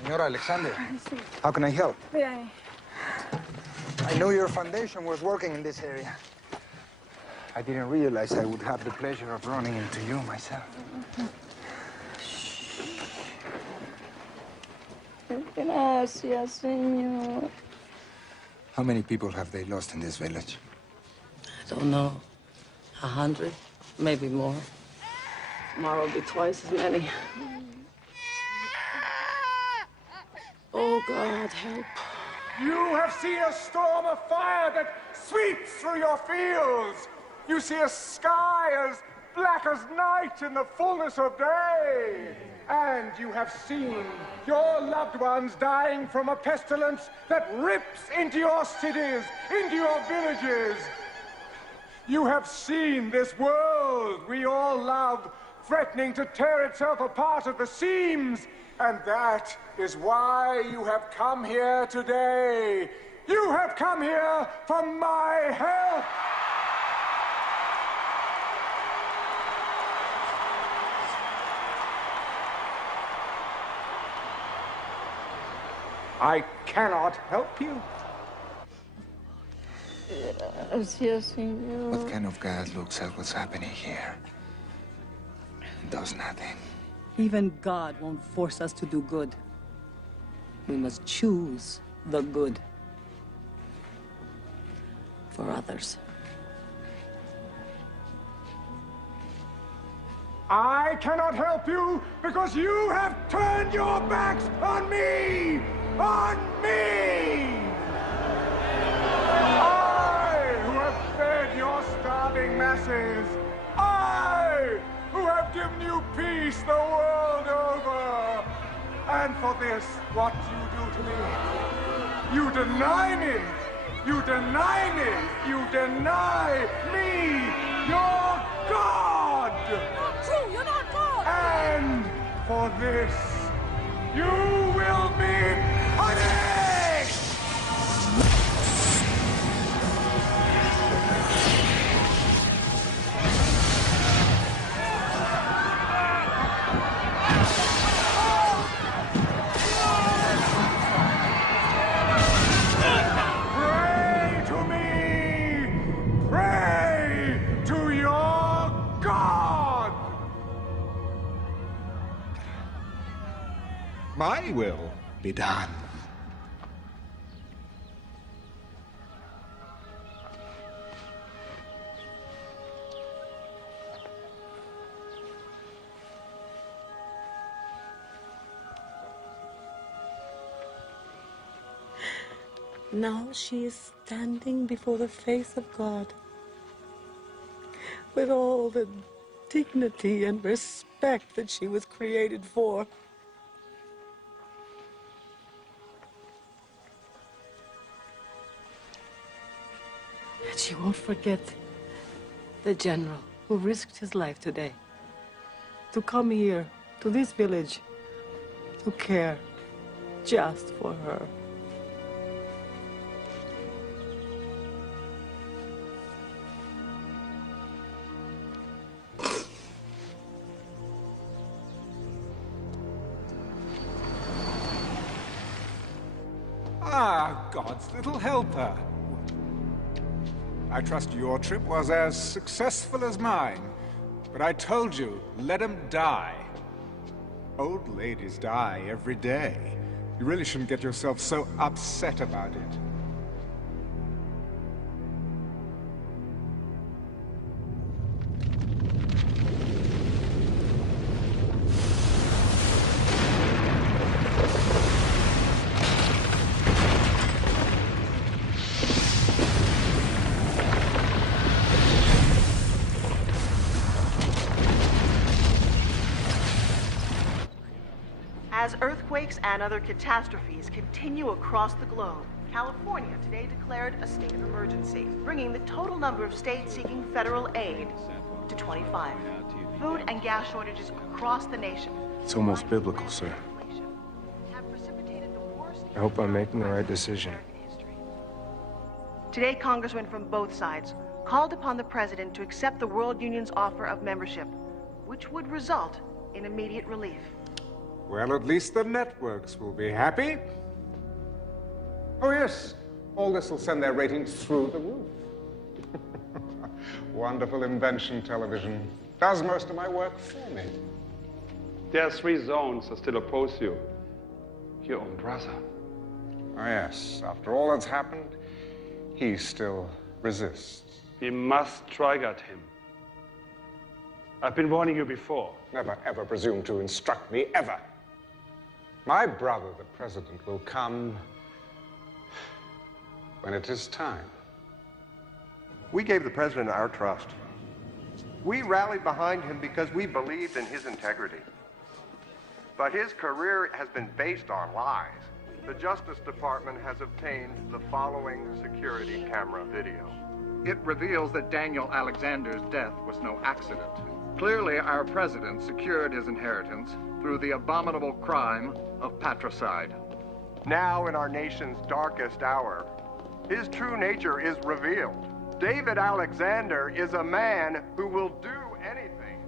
Señora Alexander, how can I help? I knew your foundation was working in this area. I didn't realize I would have the pleasure of running into you myself. Gracias, señor. How many people have they lost in this village? I don't know. 100, maybe more. Tomorrow will be twice as many. Oh, God, help. You have seen a storm of fire that sweeps through your fields. You see a sky as black as night in the fullness of day. And you have seen your loved ones dying from a pestilence that rips into your cities, into your villages. You have seen this world we all love threatening to tear itself apart at the seams. And that is why you have come here today. You have come here for my help. I cannot help you. Gracias, señor. What kind of God looks at what's happening here and does nothing? Even God won't force us to do good. We must choose the good for others. I cannot help you because you have turned your backs on me! On me! I, who have fed your starving masses. I, who have given you peace the world over. And for this, what you do to me, you deny me. You deny me. You deny me, your God. Not true, you're not God. And for this, you will be punished! Pray to me! Pray to your God! My will be done. Now she is standing before the face of God with all the dignity and respect that she was created for. And she won't forget the general who risked his life today to come here, to this village, to care just for her. Ah, God's little helper. I trust your trip was as successful as mine, but I told you, let him die. Old ladies die every day. You really shouldn't get yourself so upset about it. As earthquakes and other catastrophes continue across the globe, California today declared a state of emergency, bringing the total number of states seeking federal aid to 25. Food and gas shortages across the nation. It's almost biblical, sir. I hope I'm making the right decision. Today, congressmen from both sides called upon the president to accept the World Union's offer of membership, which would result in immediate relief. Well, at least the networks will be happy. Oh, yes. All this will send their ratings through the roof. Wonderful invention, television. Does most of my work for me. There are 3 zones that still oppose you. Your own brother. Oh, yes. After all that's happened, he still resists. We must strike at him. I've been warning you before. Never, ever presume to instruct me, ever. My brother, the president, will come when it is time. We gave the president our trust. We rallied behind him because we believed in his integrity. But his career has been based on lies. The Justice Department has obtained the following security camera video. It reveals that Daniel Alexander's death was no accident. Clearly, our president secured his inheritance through the abominable crime of patricide. Now, in our nation's darkest hour, his true nature is revealed. David Alexander is a man who will do anything,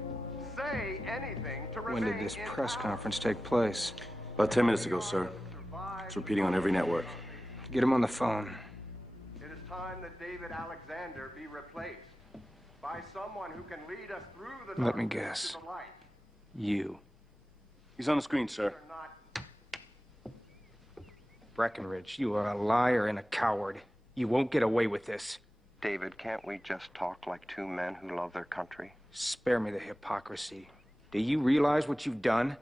say anything to remain. When did this press conference take place? About 10 minutes ago, sir. It's repeating on every network. Get him on the phone. It is time that David Alexander be replaced by someone who can lead us through the Let me darkness guess. to the light. You. He's on the screen, sir. Breckenridge, you are a liar and a coward. You won't get away with this. David, can't we just talk like 2 men who love their country? Spare me the hypocrisy. Do you realize what you've done?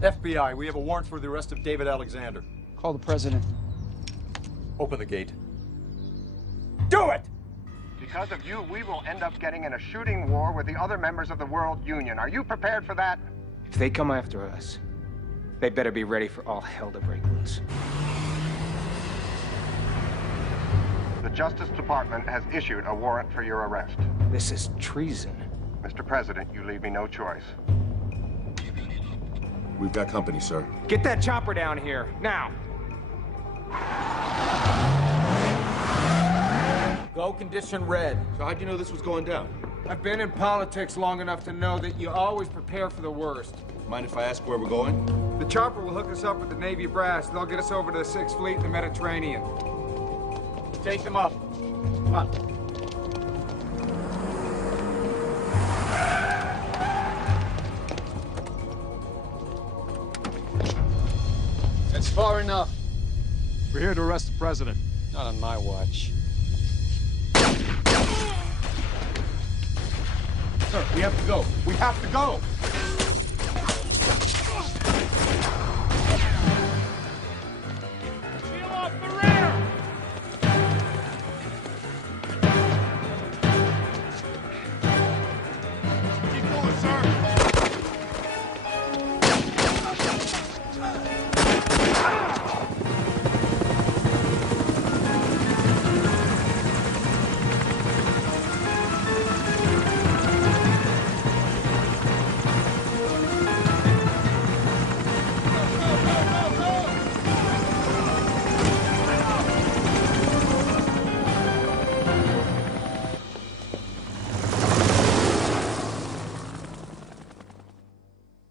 FBI, we have a warrant for the arrest of David Alexander. Call the president. Open the gate. Do it! Because of you, we will end up getting in a shooting war with the other members of the World Union. Are you prepared for that? If they come after us, they better be ready for all hell to break loose. The Justice Department has issued a warrant for your arrest. This is treason. Mr. President, you leave me no choice. We've got company, sir. Get that chopper down here, now! Go condition red. So how'd you know this was going down? I've been in politics long enough to know that you always prepare for the worst. Mind if I ask where we're going? The chopper will hook us up with the Navy brass. They'll get us over to the 6th Fleet in the Mediterranean. Take them up. Come on. That's far enough. We're here to arrest the president. Not on my watch. Sir, we have to go. We have to go. Peel off the rear! Keep going, sir.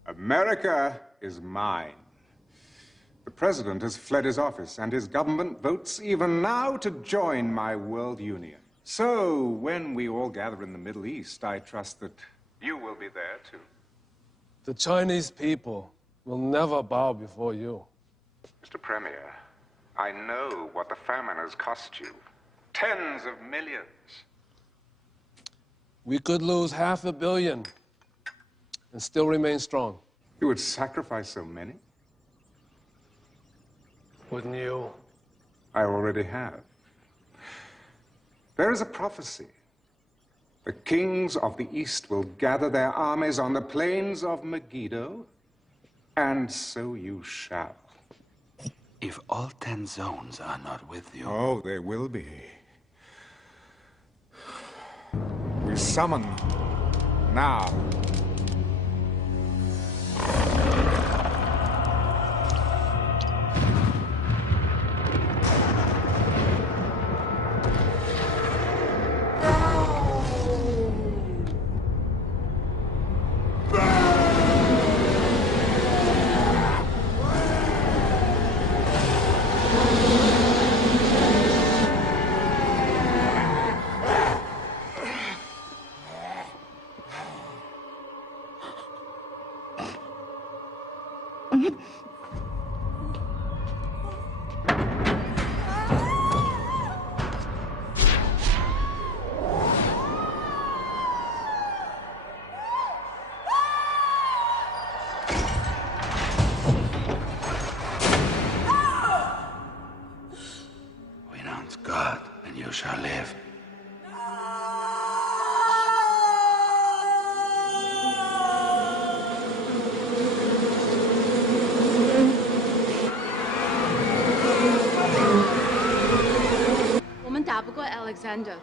America is mine. The president has fled his office, and his government votes even now to join my world union. So, when we all gather in the Middle East, I trust that you will be there, too. The Chinese people will never bow before you. Mr. Premier, I know what the famine has cost you. Tens of millions. We could lose 500 million and still remain strong. You would sacrifice so many? Wouldn't you? I already have. There is a prophecy. The kings of the East will gather their armies on the plains of Megiddo, and so you shall. If all 10 zones are not with you... Oh, they will be. We summon now. God, and you shall live. We 打不过 Alexander。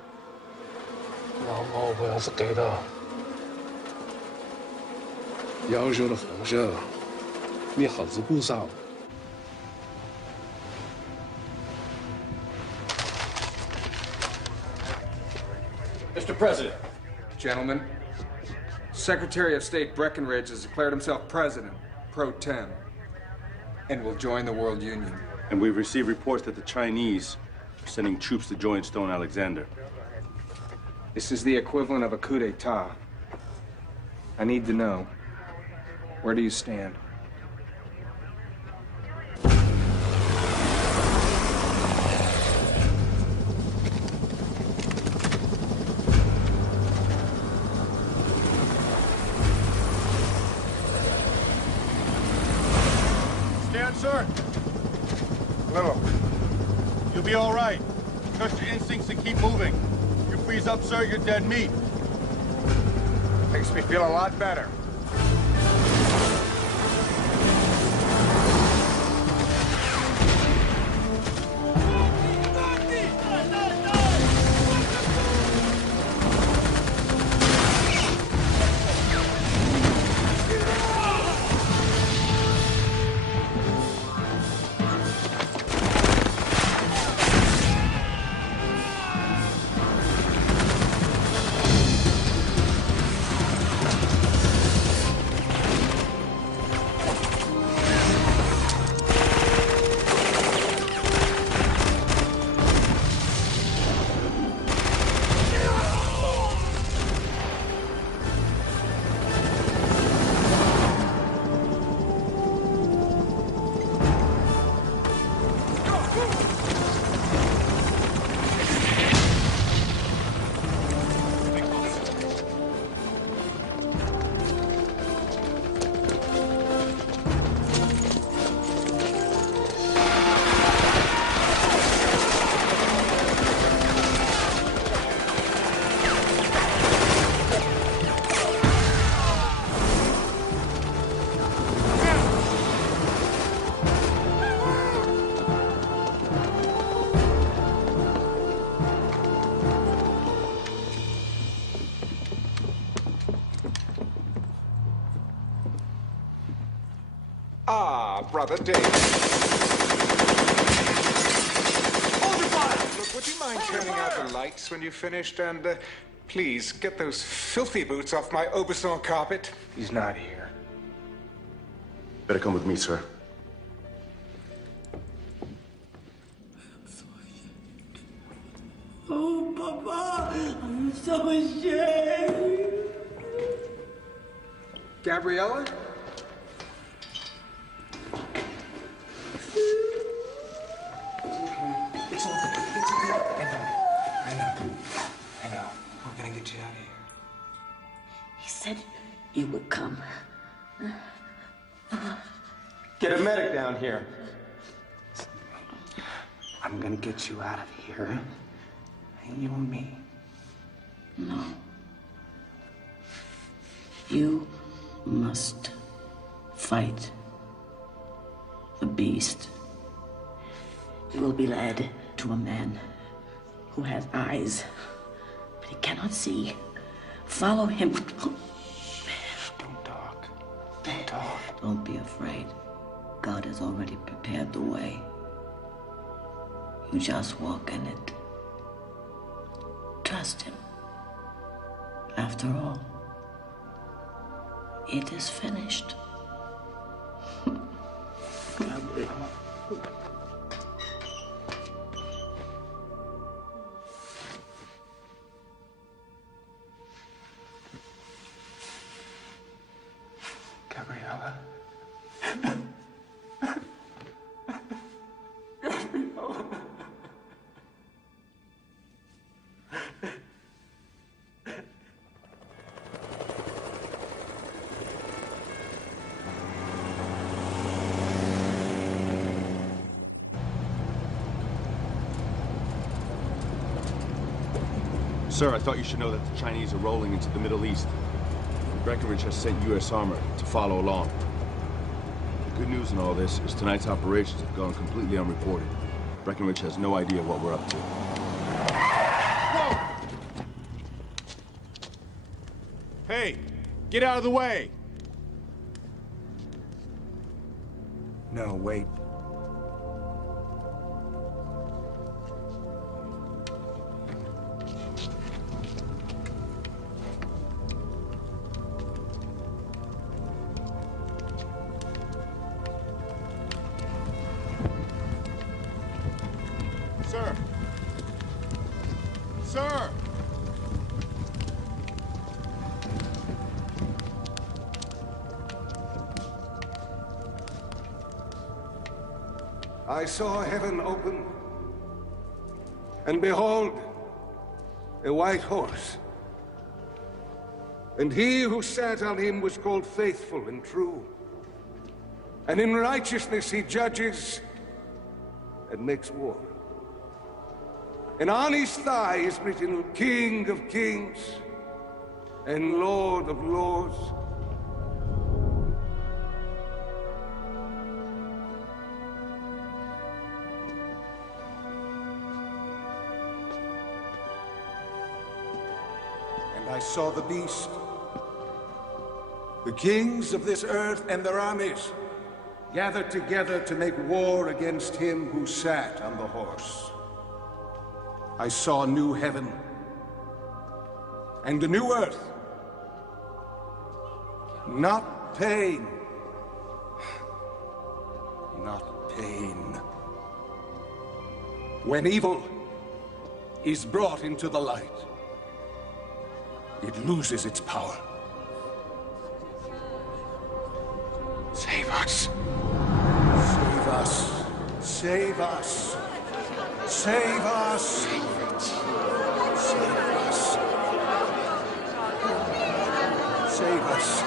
老毛病是给的，要求的奉献，你还是不少。 Mr. President, gentlemen, Secretary of State Breckinridge has declared himself president, pro tem, and will join the World Union. And we've received reports that the Chinese are sending troops to join Stone Alexander. This is the equivalent of a coup d'etat. I need to know, where do you stand? Sir. Little. You'll be all right. Trust your instincts and keep moving. You freeze up, sir, you're dead meat. Makes me feel a lot better. Brother David. Hold your fire! Look, would you mind turning out the lights when you've finished? And please, get those filthy boots off my Aubusson carpet. He's not here. Better come with me, sir. Oh, Papa, I'm so ashamed. Gabriella? It's okay. I know. We're gonna get you out of here. He said you would come. Get a medic down here. I'm gonna get you out of here. And you and me. No. You must fight the beast. You will be led to a man who has eyes, but he cannot see. Follow him. Don't talk. Don't talk. Don't be afraid. God has already prepared the way. You just walk in it. Trust him. After all, it is finished. Gabriel. Gabriella. Sir, I thought you should know that the Chinese are rolling into the Middle East. Breckenridge has sent U.S. armor to follow along. The good news in all this is tonight's operations have gone completely unreported. Breckenridge has no idea what we're up to. Whoa! Hey, get out of the way! No, wait. Sir! Sir! I saw heaven open, and behold, a white horse. And he who sat on him was called Faithful and True. And in righteousness he judges and makes war. And on his thigh is written King of Kings and Lord of Lords. And I saw the beast, the kings of this earth and their armies, gathered together to make war against him who sat on the horse. I saw a new heaven and a new earth. Not pain. Not pain. When evil is brought into the light, it loses its power. Save us. Save us. Save us. Save us! Save it! Save us! Save us!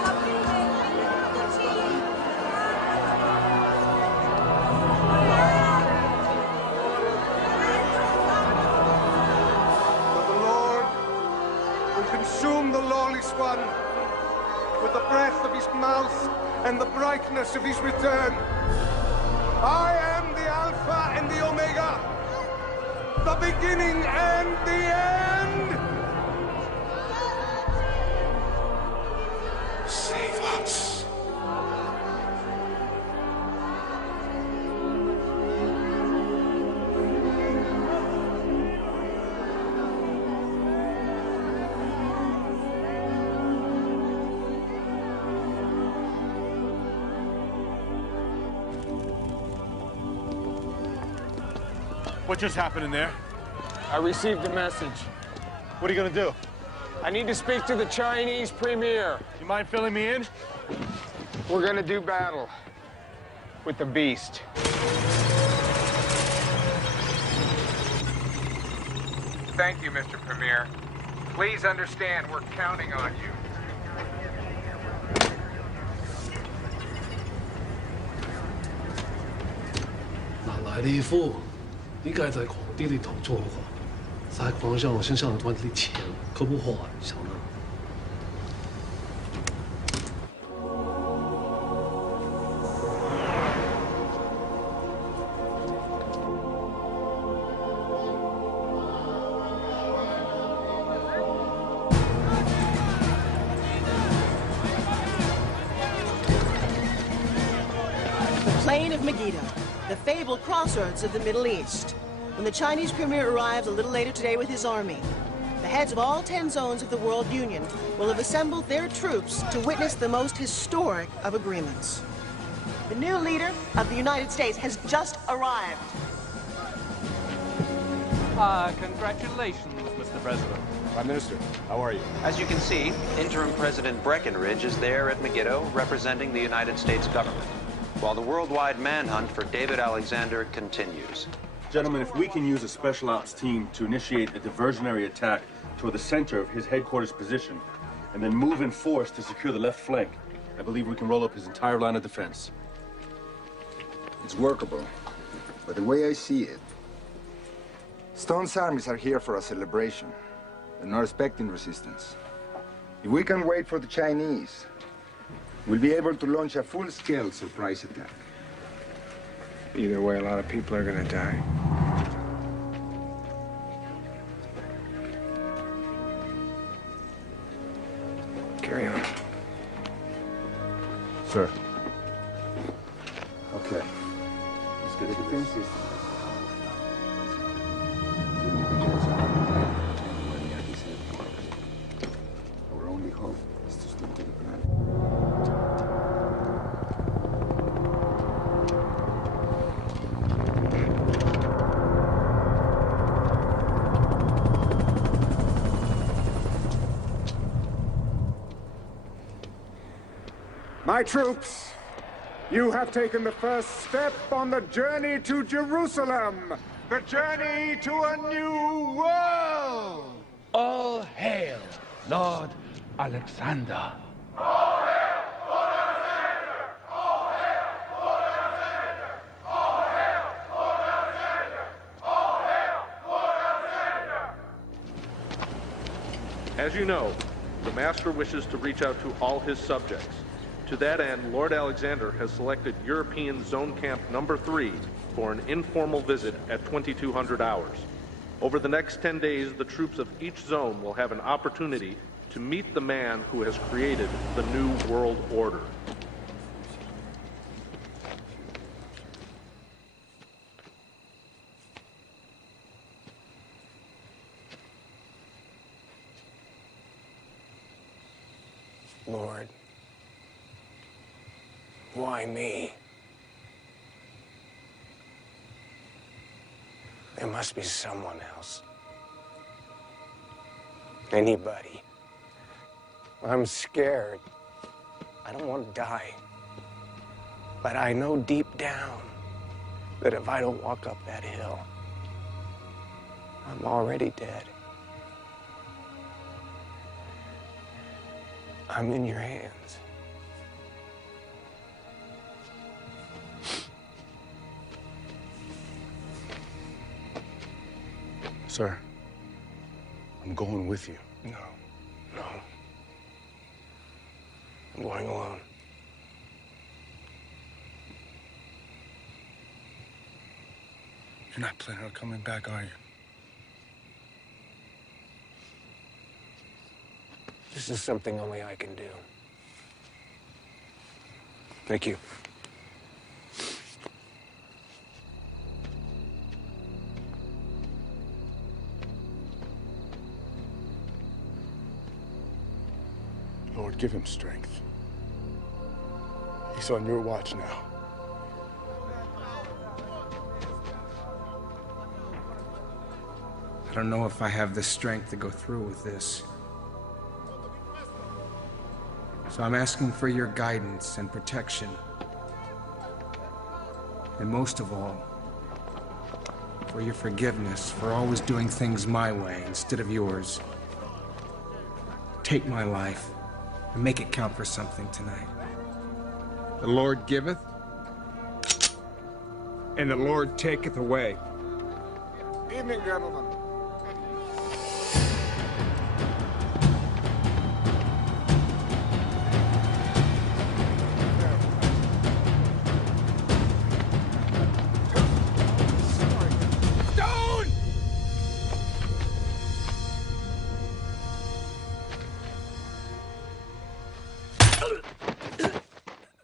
But the Lord will consume the lawless one with the breath of his mouth and the brightness of his return. I am the Alpha and the Omega, the beginning and the end. Save us. What just happened in there? I received a message. What are you gonna do? I need to speak to the Chinese premier. You mind filling me in? We're gonna do battle with the beast. Thank you, Mr. Premier. Please understand we're counting on you. 来的一副，你该在皇帝里头做的话，在皇上我身上赚的钱可不好啊，小子。 Plain of Megiddo, the fabled crossroads of the Middle East. When the Chinese premier arrives a little later today with his army, the heads of all 10 zones of the World Union will have assembled their troops to witness the most historic of agreements. The new leader of the United States has just arrived. Congratulations, Mr. President. Prime Minister, how are you? As you can see, interim President Breckinridge is there at Megiddo representing the United States government, while the worldwide manhunt for David Alexander continues. Gentlemen, if we can use a special ops team to initiate a diversionary attack toward the center of his headquarters position, and then move in force to secure the left flank, I believe we can roll up his entire line of defense. It's workable, but the way I see it, Stone's armies are here for a celebration. They're not expecting resistance. If we can wait for the Chinese, we'll be able to launch a full-scale surprise attack. Either way, a lot of people are gonna die. Carry on. Sir. Okay. Let's get the defense system. Our only hope is to stick to the plan. My troops, you have taken the first step on the journey to Jerusalem, the journey to a new world. All hail, Lord Alexander. All hail, Lord Alexander! All hail, Lord Alexander! All hail, Lord Alexander! All hail, Lord Alexander! As you know, the Master wishes to reach out to all his subjects. To that end, Lord Alexander has selected European Zone Camp Number 3 for an informal visit at 2200 hours. Over the next 10 days, the troops of each zone will have an opportunity to meet the man who has created the New World Order. Lord, why me? There must be someone else. Anybody. I'm scared. I don't want to die. But I know deep down that if I don't walk up that hill, I'm already dead. I'm in your hands. Sir, I'm going with you. No. I'm going alone. You're not planning on coming back, are you? This is something only I can do. Thank you. Lord, give him strength. He's on your watch now. I don't know if I have the strength to go through with this. So I'm asking for your guidance and protection. And most of all, for your forgiveness for always doing things my way instead of yours. Take my life and make it count for something tonight. The Lord giveth, and the Lord taketh away. Evening, gentlemen.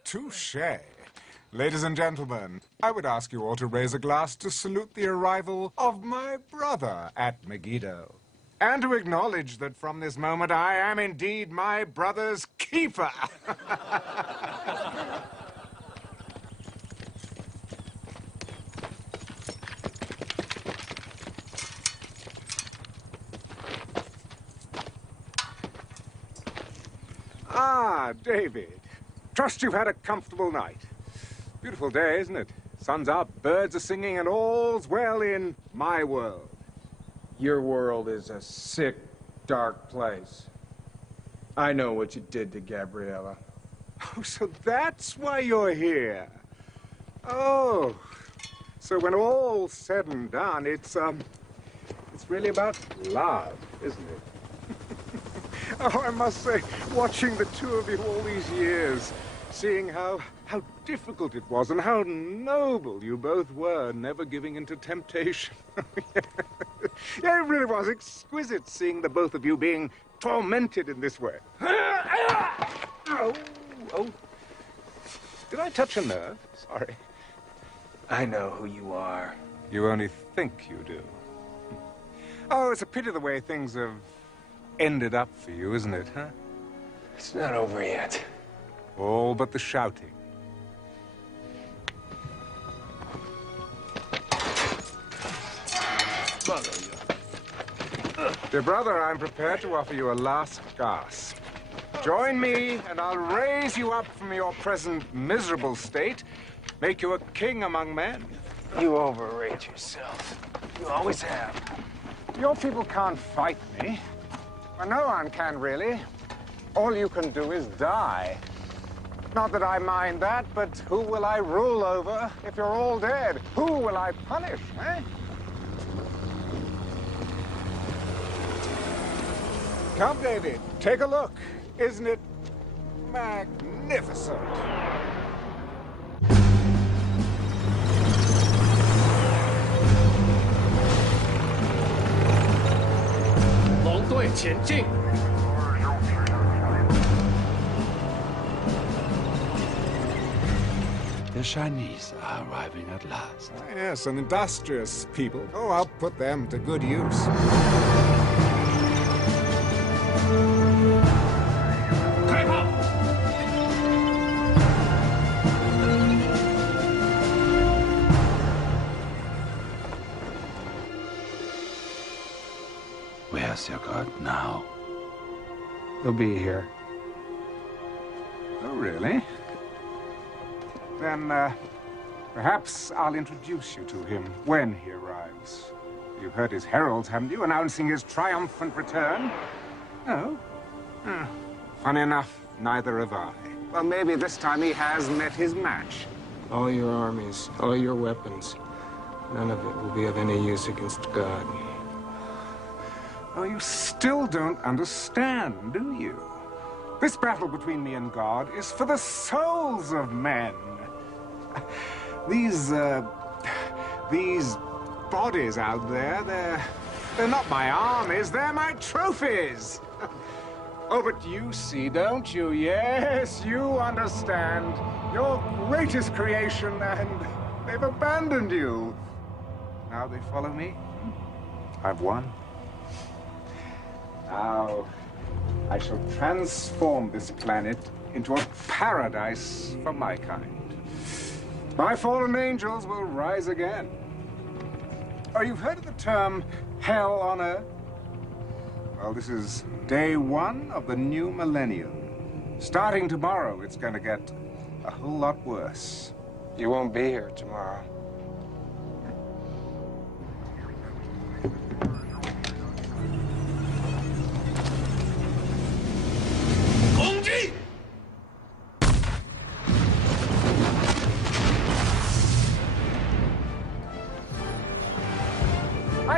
Touché. Ladies and gentlemen, I would ask you all to raise a glass to salute the arrival of my brother at Magedon, and to acknowledge that from this moment I am indeed my brother's keeper. Ah, David. Trust you've had a comfortable night. Beautiful day, isn't it? Sun's out, birds are singing, and all's well in my world. Your world is a sick, dark place. I know what you did to Gabriella. Oh, so that's why you're here. Oh, so when all's said and done, it's really about love, isn't it? Oh, I must say, watching the two of you all these years, seeing how difficult it was and how noble you both were, never giving in to temptation. Yeah, it really was exquisite seeing the both of you being tormented in this way. Oh. Did I touch a nerve? Sorry. I know who you are. You only think you do. Oh, it's a pity the way things have ended up for you, isn't it, huh? It's not over yet. All but the shouting. Dear brother, I'm prepared to offer you a last gasp. Join me, and I'll raise you up from your present miserable state, make you a king among men. You overrate yourself. You always have. Your people can't fight me. Well, no one can, really. All you can do is die. Not that I mind that, but who will I rule over if you're all dead? Who will I punish, eh? Come, David, take a look. Isn't it magnificent? The Chinese are arriving at last. Yes, an industrious people. Oh, I'll put them to good use. Where's your God now? He'll be here. Oh, really? Then, perhaps I'll introduce you to him when he arrives. You've heard his heralds, haven't you, announcing his triumphant return? No? Funny enough, neither have I. Well, maybe this time he has met his match. All your armies, all your weapons, none of it will be of any use against God. Oh, you still don't understand, do you? This battle between me and God is for the souls of men. These bodies out there, they're not my armies, they're my trophies. Oh, but you see, don't you? Yes, you understand. Your greatest creation, and they've abandoned you. Now they follow me. I've won. Now, I shall transform this planet into a paradise for my kind. My fallen angels will rise again. Oh, you've heard of the term hell on earth? Well, this is day one of the new millennium. Starting tomorrow, it's going to get a whole lot worse. You won't be here tomorrow.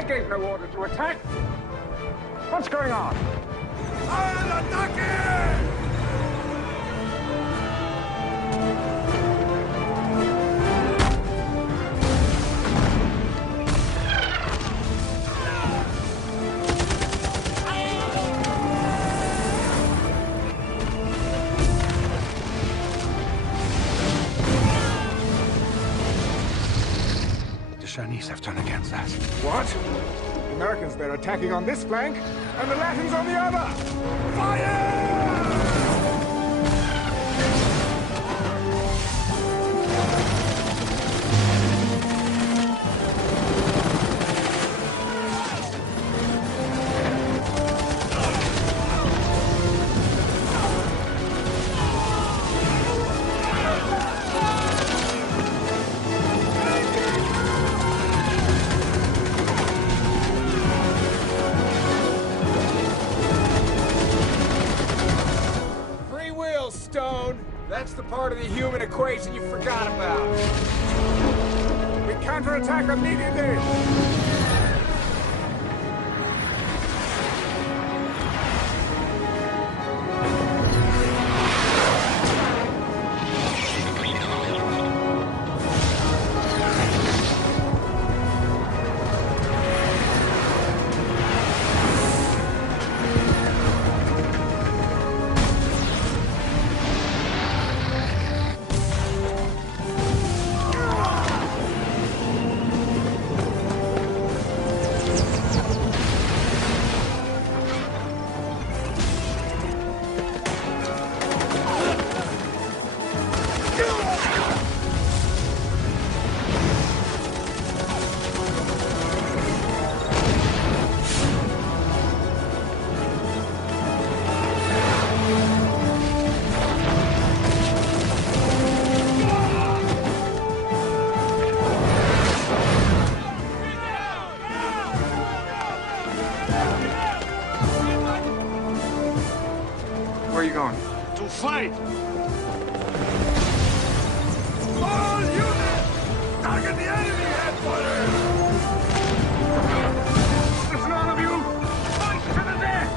gave no order to attack. What's going on? The Chinese have turned against us. What? The Americans, they're attacking on this flank, and the Latins on the other! Fire! That's the part of the human equation you forgot about. We counterattack immediately! Where are you going? To fight! All units! Target the enemy headquarters! Listen, all of you! Fight to the death!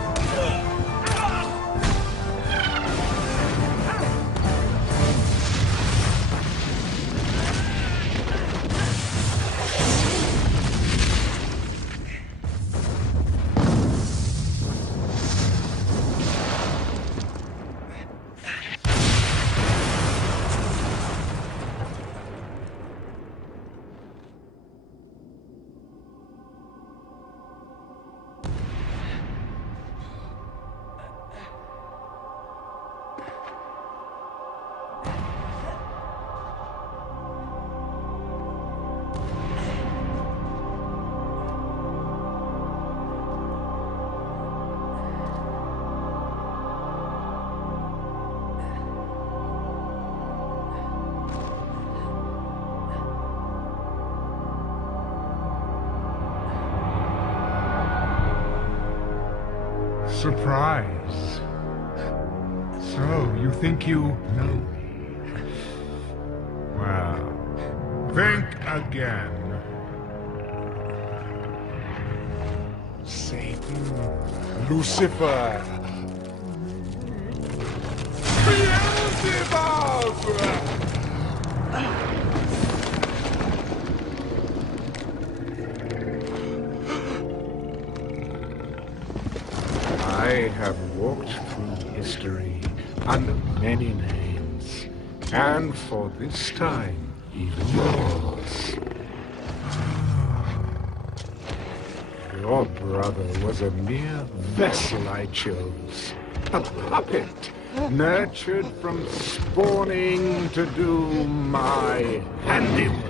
Surprise. So, you think you know me? Well, think again. Satan, Lucifer, Beelzebub! I have walked through history under many names, and for this time, even yours. Your brother was a mere vessel I chose, a puppet, nurtured from spawning to do my handiwork.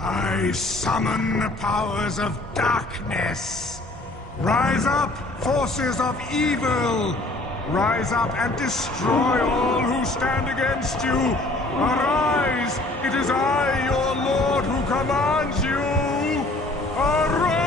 I summon the powers of darkness. Rise up, forces of evil. Rise up and destroy all who stand against you. Arise! It is I, your Lord, who commands you. Arise!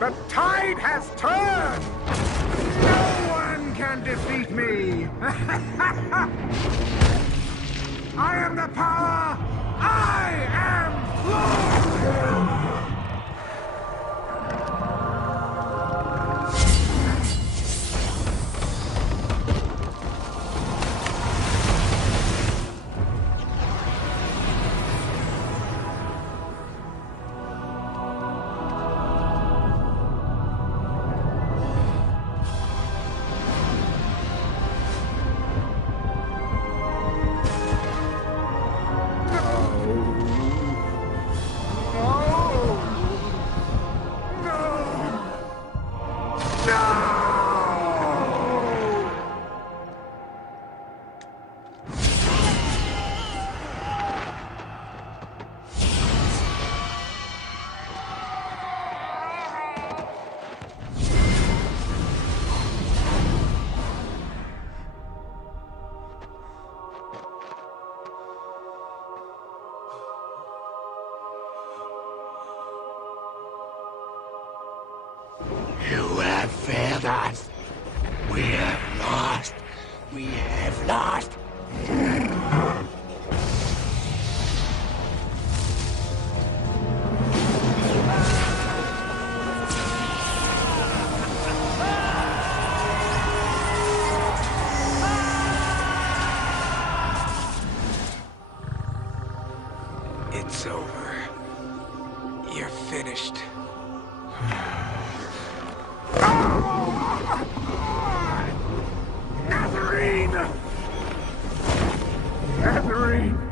The tide has turned! No one can defeat me! I am the power! I am Lord! You have failed us. We have lost. We have lost. It's over. You're finished. Nazarene! Nazarene!